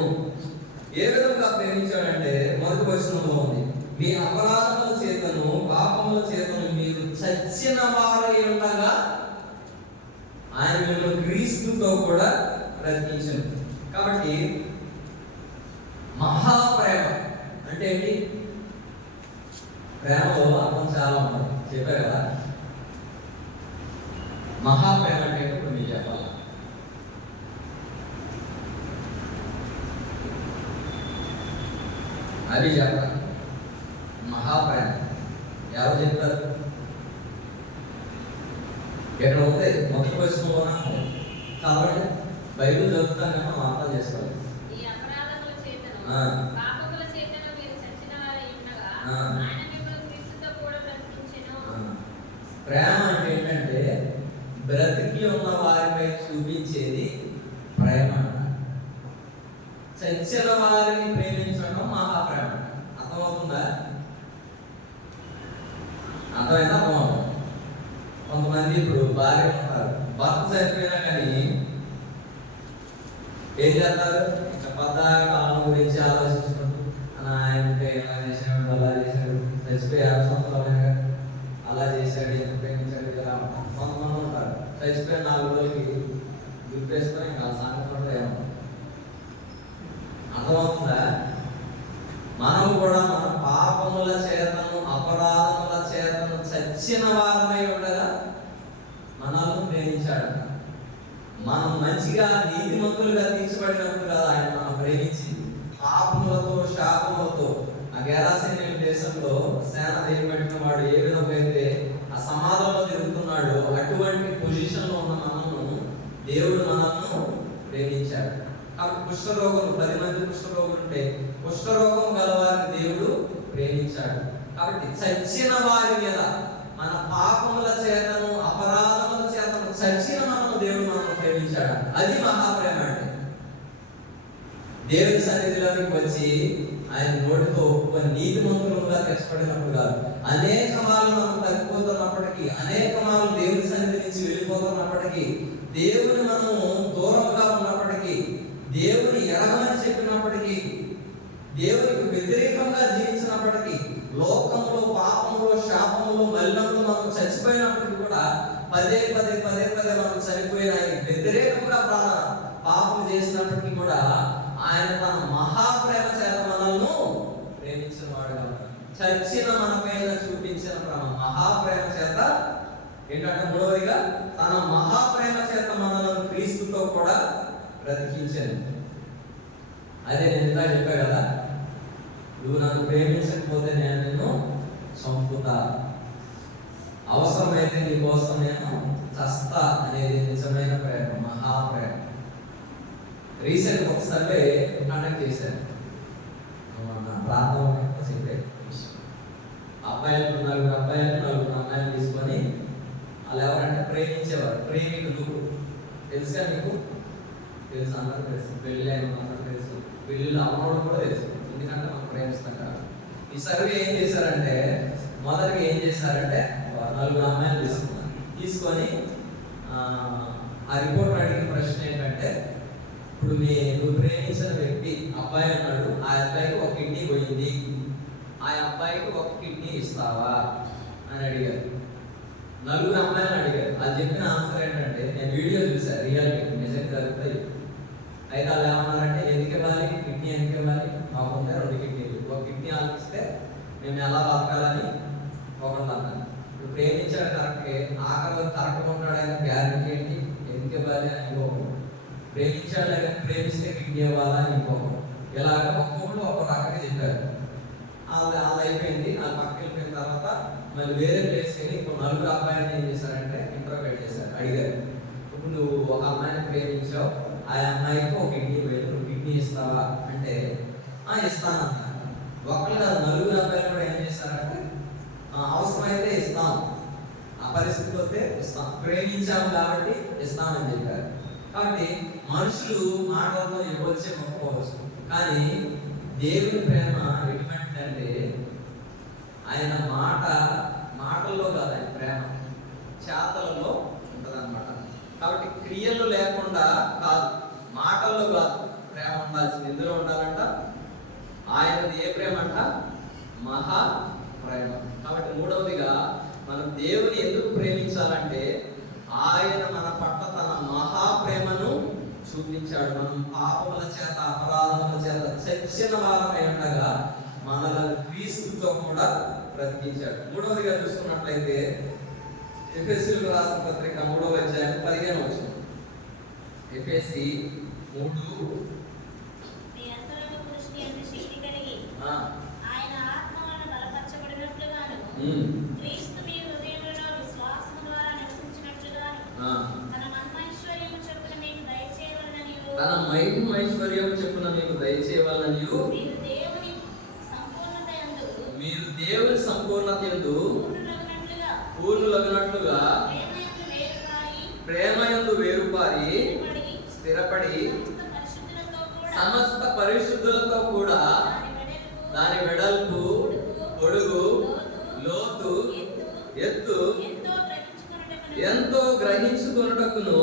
ఏ విధంగా ప్రేమించాడంటే మొదటి వచనంలో ఉంది, మీ అపరాధముల చేతను పాపముల చేతను మీరు చచ్చిన వారై ఉండగా ఆయన మిమ్మల్ని క్రీస్తుతో కూడా బ్రతికించెను. కాబట్టి మహాప్రేమ అంటే ఏంటి? ప్రేమలో అర్థం చాలా ఉంటుంది, చెప్పారు కదా. మహాప్రేమ అంటే ఇప్పుడు మీరు చెప్పాలి. అది చెప్పాలి. మహాప్రేమ ఎవరు చెప్తారు? ఎక్కడ ఉంది? మొదటి వచనంలో కాబట్టి బైబిల్ చదువుతానేమో అర్థం చేసుకోవాలి. ఈ అపరాధముల చేతను పాపముల చేతను మీరు చచ్చిన వారై ఉండగా ఆయన మిమ్మల్ని క్రీస్తుతో కూడా బ్రతికించెను. ప్రేమ అంటే ఏంటంటే బ్రతికి ఉన్న వారిపై చూపించేది ప్రేమ. చచ్చిన వారిని ప్రేమించడం మహాప్రేమ. అర్థమవుతుందా? అర్థమైందా? అర్థమవుతుంది. కొంతమంది ఇప్పుడు భార్య ఉంటారు, భర్త చనిపోయినా కానీ ఏం చేస్తారు? ఇంకా కాలం గురించి ఆలోచించుకుంటూ ఆయన ఇలా చేసినాడు, అలా చేశాడు, చచ్చిపోయి 6 సంవత్సరాలు అలా చేశాడు, ఎంత ప్రేమించాడు ఇలా కొంతమంది ఉంటారు. చచ్చిపోయిన 4 రోజులకి గుర్తేసుకొని ఇంకా సంగతి ఏమన్నా. అర్థమవుతుందా? మనం కూడా మన పాపముల చేతను అపరాధముల చేతను చచ్చిన వారమై ఉండగా మనల్ని ప్రేమించాడు. మనం మంచిగా నీతిమంతులుగా తీర్చబడినప్పుడు కదా ఆయన మనం ప్రేమించింది. పాపములతో శాపములతో ఆ గెరాసేనీయుల దేశంలో సేన దేనిపెట్టిన వాడు ఏ విధంగా అయితే ఆ సమాధంలో తిరుగుతున్నాడో అటువంటి పొజిషన్లో ఉన్న మనల్ని దేవుడు మనల్ని ప్రేమించాడు. కాబట్టి కుష్ఠరోగులు 10 మంది కుష్ఠరోగులు ఉంటే కుష్ఠరోగం గల వారిని దేవుడు ప్రేమించాడు. కాబట్టి చచ్చిన వారి మీద మన పాపముల చేతను అపరాధముల చేతను చచ్చిన మనము దేవుడు మనల్ని ప్రేమించాడు. అది మహాప్రేమ అంటే. దేవుని సన్నిధిలోకి వచ్చి ఆయన నోటితో ఒప్పుకొని నీతిమంతులుగా తెచ్చబడినప్పుడు కాదు, అనేక మార్లు మనం తగ్గిపోతున్నప్పటికీ, అనేక మార్లు దేవుని సన్నిధి నుంచి వెళ్ళిపోతున్నప్పటికీ, దేవుని మనము దూరంగా ఉన్నప్పటికీ, దేవుని ఎరగమని చెప్పినప్పటికీ, దేవునికి వ్యతిరేకంగా జీవించినప్పటికీ, లోకంలో పాపంలో శాపంలో మలినంలో మనం చచ్చిపోయినప్పటికీ కూడా పదే మనం చనిపోయిన వ్యతిరేకంగా పాపం చేసినప్పటికీ కూడా ఆయన తన మహాప్రేమ చేత మనల్ని ప్రేమించిన వాడుగా చచ్చిన మన పైన చూపించిన మహాప్రేమ చేత ఏంటంటే మూడవదిగా తన మహాప్రేమ చేత మనల్ని క్రీస్తుతో కూడా బ్రతికించాను. అదే నేను ఇందా చెప్పా కదా, నువ్వు నన్ను ప్రేమించకపోతే నేను నిన్ను చంపుతా, అవసరమైతే నీ కోసం నేను చస్తా అనేది నిజమైన ప్రేమ, మహాప్రేమ. రీసెంట్ ఒక సర్వే కండక్ట్ చేశారు. మన ప్రాంతంలో చెప్పే అబ్బాయిలు 4 అబ్బాయిలు 4 అమ్మాయిలు తీసుకొని వాళ్ళు ఎవరంటే ప్రేమించేవారు, ప్రేమికులు. తెలుసుగా మీకు? తెలుసు, అందరూ తెలుసు. పెళ్ళి అయిన అందరూ తెలుసు, పెళ్ళిళ్ళు అమ్మడం కూడా తెలుసు, ఎందుకంటే మనం ప్రేమిస్తాం కదా. ఈ సర్వే ఏం చేశారంటే, మొదటిగా ఏం చేశారంటే 4 అమ్మాయిలు తీసుకొని ఆ రిపోర్ట్ అడిగిన ప్రశ్న ఏంటంటే, ఇప్పుడు నువ్వు ప్రేమించిన వ్యక్తి అబ్బాయి అన్నాడు, ఆ అబ్బాయికి 1 కిడ్నీ పోయింది, ఆ అబ్బాయికి 1 కిడ్నీ ఇస్తావా అని అడిగారు. 4 అమ్మాయిలు అడిగారు. అది చెప్పిన ఆన్సర్ ఏంటంటే, నేను వీడియో చూసాను, రియాలిటీ నిజంగా జరుగుతాయి. అయితే వాళ్ళు ఏమన్నారంటే, ఎందుకు ఇవ్వాలి, కిడ్నీ ఎందుకు ఇవ్వాలి, మాకు ఉంటే 2 కిడ్నీలు, 1 కిడ్నీ ఆలోచిస్తే మేము ఎలా బతకాలని ఒకళ్ళు అన్నారు. ఇప్పుడు ప్రేమించాడు కరెక్టే, ఆకలి కరెక్ట్గా ఉంటాడని గ్యారెంటీ ఏంటి, ఎందుకు ఇవ్వాలి అని ఇంకొకరు, ప్రేమించాడు కానీ ప్రేమిస్తే కిడ్నీ ఇవ్వాలా అని ఇంకొకరు. ఇలాగ ఒక్కొక్కరు ఒక్కొక్క రకంగా చెప్పారు. వాళ్ళు అయిపోయింది. వాళ్ళు పక్కకి వెళ్ళిపోయిన తర్వాత మళ్ళీ వేరే ప్లేస్కి వెళ్ళి ఇంకో 4 అబ్బాయిని ఏం చేశారంటే ఇంటర్వ్యూ చేశారు. అడిగారు, ఇప్పుడు నువ్వు ఒక అమ్మాయిని ప్రేమించావు, ఆ అమ్మాయికి 1 కిడ్నీ పోయింది, నువ్వు కిడ్నీ ఇస్తావా అంటే ఇస్తానన్నారు. ఒకళ్ళు కాదు, 4 అబ్బాయిలు కూడా ఏం చేశారంటే అవసరమైతే ఇస్తాం, ఆ పరిస్థితి వస్తే ఇస్తాం, ప్రేమించాము కాబట్టి ఇస్తామని చెప్పారు. కాబట్టి మనుషులు మాటల్లో ఇవ్వచ్చే మొక్కోవచ్చు, కానీ దేవుని ప్రేమ ఎటువంటిదంటే ఆయన మాటల్లో కాదు, ఆయన ప్రేమ చేతలలో ఉంటుందన్నమాట. కాబట్టి క్రియలు లేకుండా కాదు, మాటల్లో కాదు ప్రేమ ఉండాల్సింది. ఎందులో ఉండాలంట? ఆయనది ఏ ప్రేమ అంట? మహా ప్రేమ. కాబట్టి మూడవదిగా మనం దేవుని ఎందుకు ప్రేమించాలంటే, ఆయన మన పట్ల తన మహాప్రేమను చూపించాడు. మనం పాపముల చేత అపరాధముల చేత చచ్చిన వారమై ఉండగా మనల్ని క్రీస్తుతో కూడా బ్రతికించాడు. మూడవదిగా చూసుకున్నట్లయితే ఎఫెసీయులకు రాసిన పత్రిక 3వ అధ్యాయం 15వ వచనం. ఎఫెసీ 3 మీ అంతరంగ పురుషుని యందు శక్తి కలిగి ఆయన ఆత్మ వలన బలపరచబడినట్లుగాను క్రీస్తు మీ హృదయములలో విశ్వాసము ద్వారా నివసించినట్లుగాను తన మహిమైశ్వర్యము చొప్పున మీకు దయచేయవలనని మీరు దేవుని సంపూర్ణత యందు పూర్ణులగునట్లుగా ప్రేమయందు వేరుపారి స్థిరపడి సమస్త పరిశుద్ధులతో కూడా దాని వెడల్పు, పొడుగు, లోతు, ఎత్తు ఎంతో గ్రహించుకొనుటకును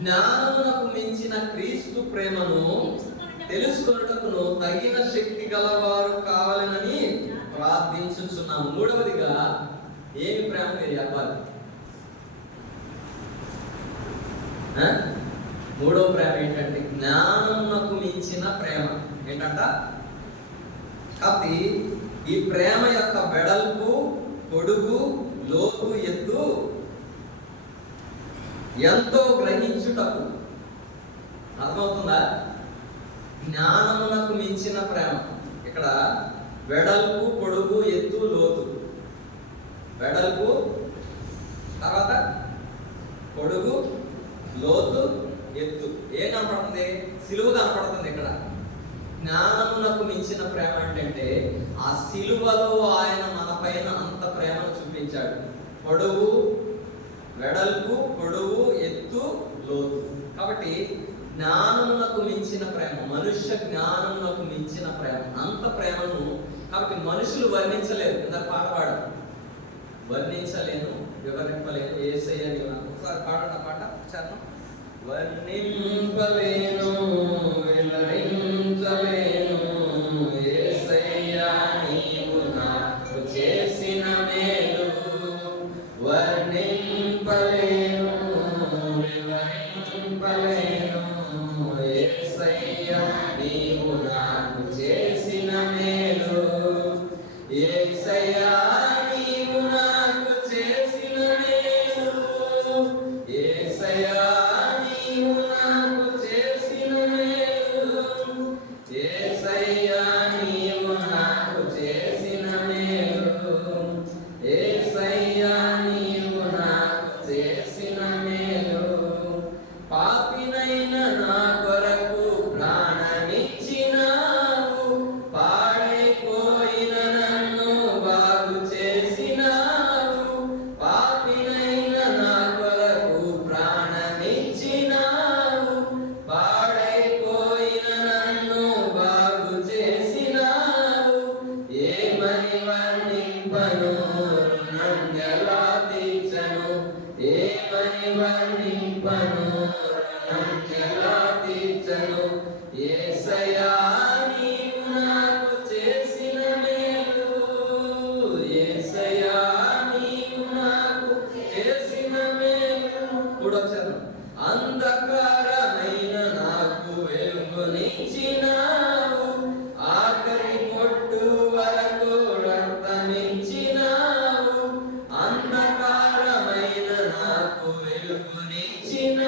జ్ఞానమునకు మించిన క్రీస్తు ప్రేమను తెలుసుకొనుటకును తగిన శక్తి గలవారు కావాలని ప్రార్థించుచున్నాము. మూడవదిగా ఏమి ప్రేమ మీరు చెప్పాలి? మూడవ ప్రేమ ఏంటంటే జ్ఞానమునకు మించిన ప్రేమ. ఏంటంట? కాబట్టి ఈ ప్రేమ యొక్క వెడల్పు, పొడుగు, లోతు, ఎత్తు ఎంతో గ్రహించుటకు. అర్థమవుతుందా? జ్ఞానమునకు మించిన ప్రేమ. ఇక్కడ వెడల్పు, పొడుగు, ఎత్తు, లోతు. వెడల్పు, తర్వాత పొడుగు, లోతు, ఎత్తు. ఏం కనపడుతుంది? సిలువ కనపడుతుంది. ఇక్కడ జ్ఞానమునకు మించిన ప్రేమ అంటే ఆ సిలువలో ఆయన మన పైన అంత ప్రేమను చూపించాడు. పొడుగు, వెడల్పు, పొడుగు, ఎత్తు, లోతు. కాబట్టి జ్ఞానమునకు మించిన ప్రేమ, మనుష్య జ్ఞానమునకు మించిన ప్రేమ, అంత ప్రేమను కాబట్టి మనుషులు వర్ణించలేరు. ఇందాక పాట పాడారు, వర్ణించలేను, వివరింపలేను. యేసయ్య నీవు నాకు. ఒకసారి పాడండి ఆ పాట చరణం. వర్ణింపలేను, వివరించలేను, యేసయ్య నీవు నాకు చేసిన మేలు. వర్ణింపలేను, వివరింపలేను, యేసయ్య నీవు నాకు చేసిన మేలు. యేసయ్య నీవు నాకు చేసిన మేలు. యేసయ్య నీవు నాకు చేసిన మేలు. యేసయ్య నీవు నాకు చేసిన మేలు. యేసయ్య నీవు నాకు యేసయ్యా నీవు నాకు చేసిన మేలు, యేసయ్యా నీవు నాకు చేసిన మేలు. మూడోక్షరం. అంధకారమైన నాకు వెలుగునిచ్చినావు, ఆఖరి పొట్టు వరకు రక్తమిచ్చినావు. అంధకారమైన నాకు వెలుగునిచ్చినావు,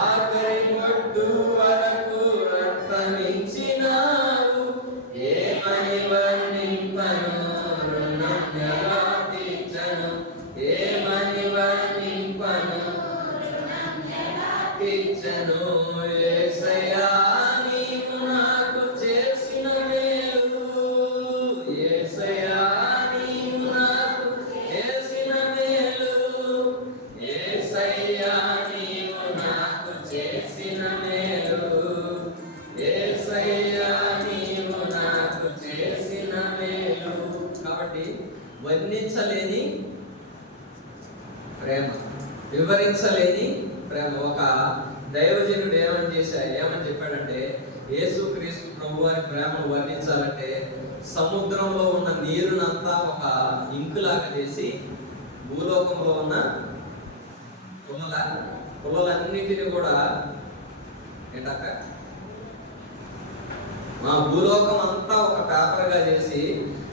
ఆఖరి పొట్టు వరకు రక్తమిచ్చినావు. ఏమని వర్ణింపను రుణం ఎలా తీర్చను, ఏమని వర్ణింపను తీర్చను. యేసయ్యా నీవు నాకు చేసిన మేలు, యేసయ్యా నీవు నాకు చేసిన మేలు, యేసయ్యా నీవు నాకు చేసిన మేలు, యేసయ్యా నీవు నాకు చేసిన మేలు. కాబట్టి వర్ణించలేని ప్రేమ, వివరించలేని ప్రేమ. ఒక దైవజనుడు ఏమని చెప్పాడంటే, యేసుక్రీస్తు ప్రభు వారి ప్రేమను వర్ణించాలంటే సముద్రంలో ఉన్న నీరునంతా ఒక ఇంకులాగా చేసి భూలోకంలో ఉన్న పుల్లలన్నిటిని కూడా ఏంటక్క మా భూలోకం అంతా ఒక పేపర్ గా చేసి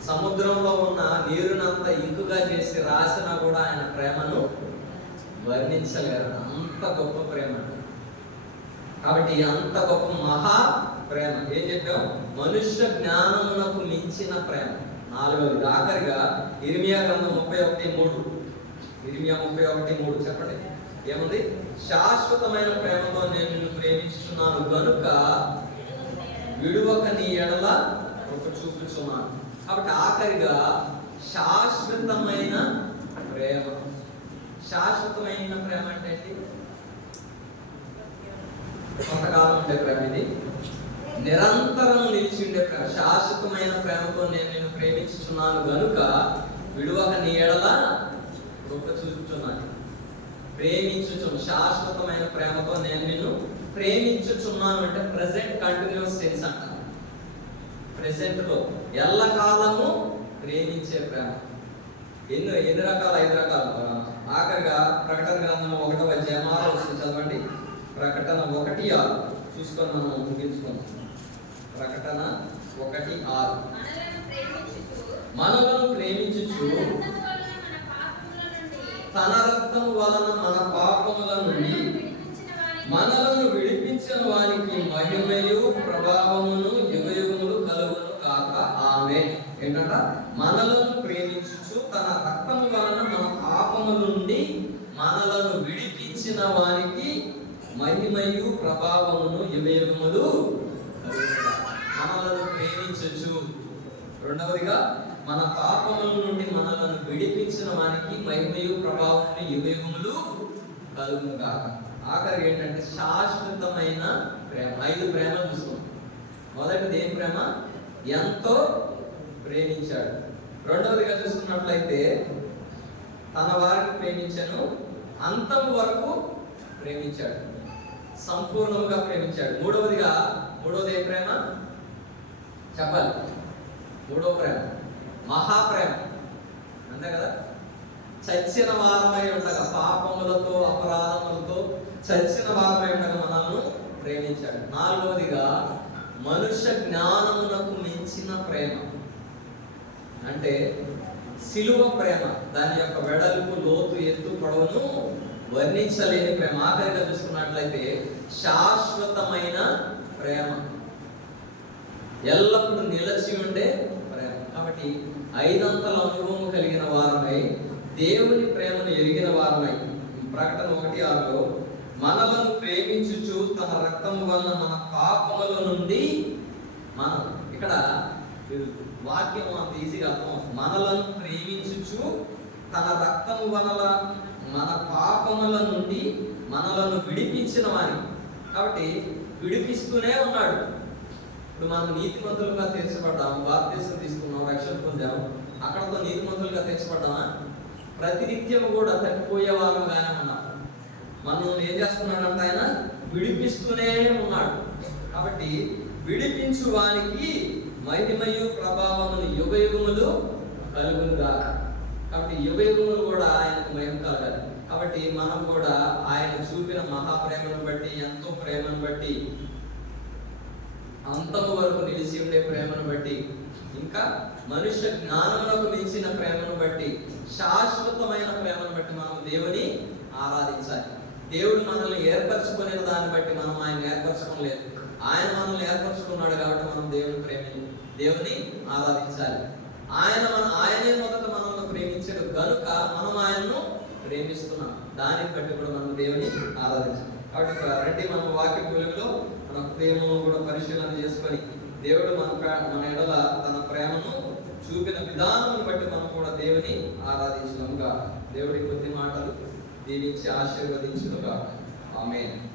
సముద్రంలో ఉన్న నీరునంతా ఇంకుగా చేసి రాసినా కూడా ఆయన ప్రేమను వర్ణించలేరు. అంత గొప్ప ప్రేమ. కాబట్టి అంత గొప్ప మహా ప్రేమ. ఏం చెప్పాం? మనుష్య జ్ఞానమునకు మించిన ప్రేమ. నాలుగవది ఆఖరిగా ఇర్మియా గ్రంథం 31:3. ఇర్మియా 31:3 చెప్పండి ఏముంది? శాశ్వతమైన ప్రేమతో నేను నిన్ను ప్రేమించుచున్నాను గనుక విడువక నీ ఎడల కృప చూపుచున్నాను. కాబట్టి ఆఖరిగా శాశ్వతమైన ప్రేమ. శాశ్వతమైన ప్రేమ అంటే కొంతకాలం ఉండే ప్రేమ, ఇది నిరంతరం నిలిచి ఉండే ప్రేమ. శాశ్వతమైన ప్రేమతో నేను నిన్ను ప్రేమించుచున్నాను గనుక విడువక నీ ఎడల కృప చూపుచున్నాను. ప్రేమించుచున్నాను, శాశ్వతమైన ప్రేమతో నేను నిన్ను ప్రేమించుచున్నాను అంటే ప్రెసెంట్ కంటిన్యూస్ టెన్స్ అంట. ప్రెసెంట్ లో ఎల్లకాలము ప్రేమించే ప్రేమ. ఎన్ని రకాలు? 5 రకాలు. ఆఖరిగా ప్రకటన గ్రంథం 1వ అధ్యాయం 6వ వచనం చదవండి. ప్రకటన 1:6 చూసుకొని మనం ముగించుకుందాం. ప్రకటన 1:6. మనలను ప్రేమించుచు తన రక్తము వలన మన పాపముల నుండి మనలను విడిపించిన వానికి మహిమయు ప్రభావమును యుగయుగములు కలుగును కాక. ఆమేన్. ఏంటంట? మనలను ప్రేమించుచు తన రక్తము వలన మన పాపముల నుండి మనలను విడిపించిన వానికి మహిమయు ప్రభావమును యుగయుగములు కలుగును. మనలను ప్రేమించుచు. రెండవదిగా మన పాపముల నుండి మనలను విడిపించిన వానికి మహిమయు ప్రభావమును యుగయుగములు కలుగును కాక. ఆఖరి ఏంటంటే శాశ్వతమైన ప్రేమ. 5 ప్రేమలు చూస్తాం. మొదటిది ఏం ప్రేమ? ఎంతో ప్రేమించాడు. రెండవదిగా చూసుకున్నట్లయితే తన వారిని ప్రేమించాను, అంతం వరకు ప్రేమించాడు, సంపూర్ణంగా ప్రేమించాడు. మూడవది ఏ ప్రేమ చెప్పాలి? మూడవ ప్రేమ మహాప్రేమ. అంతే కదా? చచ్చిన వారమై ఉండగా, పాపములతో అపరాధములతో చచ్చిన వారమై ఉండగా మనల్ని ప్రేమించాడు. నాలుగవదిగా మనుష్య జ్ఞానమునకు మించిన ప్రేమ అంటే సిలువ ప్రేమ. దాని యొక్క వెడల్పు, లోతు, ఎత్తు, పొడవును వర్ణించలేని ప్రేమ. ఆఖరిగా చూసుకున్నట్లయితే శాశ్వతమైన ప్రేమ, ఎల్లప్పుడూ నిలిచి ఉండే ప్రేమ. కాబట్టి 5 అనుభవం కలిగిన వారమై, దేవుని ప్రేమను ఎరిగిన వారమై, ప్రకటన 1:6లో మనలను ప్రేమించుచు తన రక్తము వలన మన పాపముల నుండి మనం, ఇక్కడ వాక్యం అంత ఈజీగా అర్థం. మనలను ప్రేమించుచు తన రక్తము వలన మన పాపముల నుండి మనలను విడిపించిన వాని. కాబట్టి విడిపిస్తూనే ఉన్నాడు. ఇప్పుడు మనం నీతిమంతులుగా తీర్చబడ్డాము, బాప్తిసం తీసుకున్నాం, రక్షణ పొందాము, అక్కడతో నీతిమంతులుగా తీర్చబడ్డామా? ప్రతినిత్యం కూడా తప్పిపోయే వాళ్ళుగానే ఉన్నాం. మనం ఏం చేస్తున్నాడంటే ఆయన విడిపిస్తూనే ఉన్నాడు. కాబట్టి విడిపించు వానికి మహిమయు ప్రభావములు యుగయుగములు కలుగునుగా. కాబట్టి యుగయుగములు కూడా ఆయనకు మహిమ కలగాలి. కాబట్టి మనం కూడా ఆయన చూపిన మహాప్రేమను బట్టి, ఎంతో ప్రేమను బట్టి, అంతము వరకు నిలిచి ఉండే ప్రేమను బట్టి, ఇంకా మనుష్య జ్ఞానములకు మించిన ప్రేమను బట్టి, శాశ్వతమైన ప్రేమను బట్టి మనం దేవుని ఆరాధించాలి. దేవుడు మనల్ని ఏర్పరచుకునే దాన్ని బట్టి మనం ఆయన ఏర్పరచుకోలేదు. ఆయన మనల్ని ఏర్పరచుకున్నాడు కాబట్టి మనం దేవుని ఆరాధించాలి. ఆయనే మొదట మనల్ని ప్రేమించాడు కనుక మనం ఆయనను ప్రేమిస్తున్నాం. దాన్ని బట్టి కూడా మనం దేవుని ఆరాధించాలి. కాబట్టి రండి, మనం వాక్య వెలుగులో మన ప్రేమను కూడా పరిశీలన చేసుకొని దేవుడు మన ఎడల తన ప్రేమను చూపిన విధానం బట్టి మనం కూడా దేవుని ఆరాధించడం కాదు. దేవుడి కొద్ది మాటలు దీవించి ఆశీర్వదించుగా. ఆమేన్.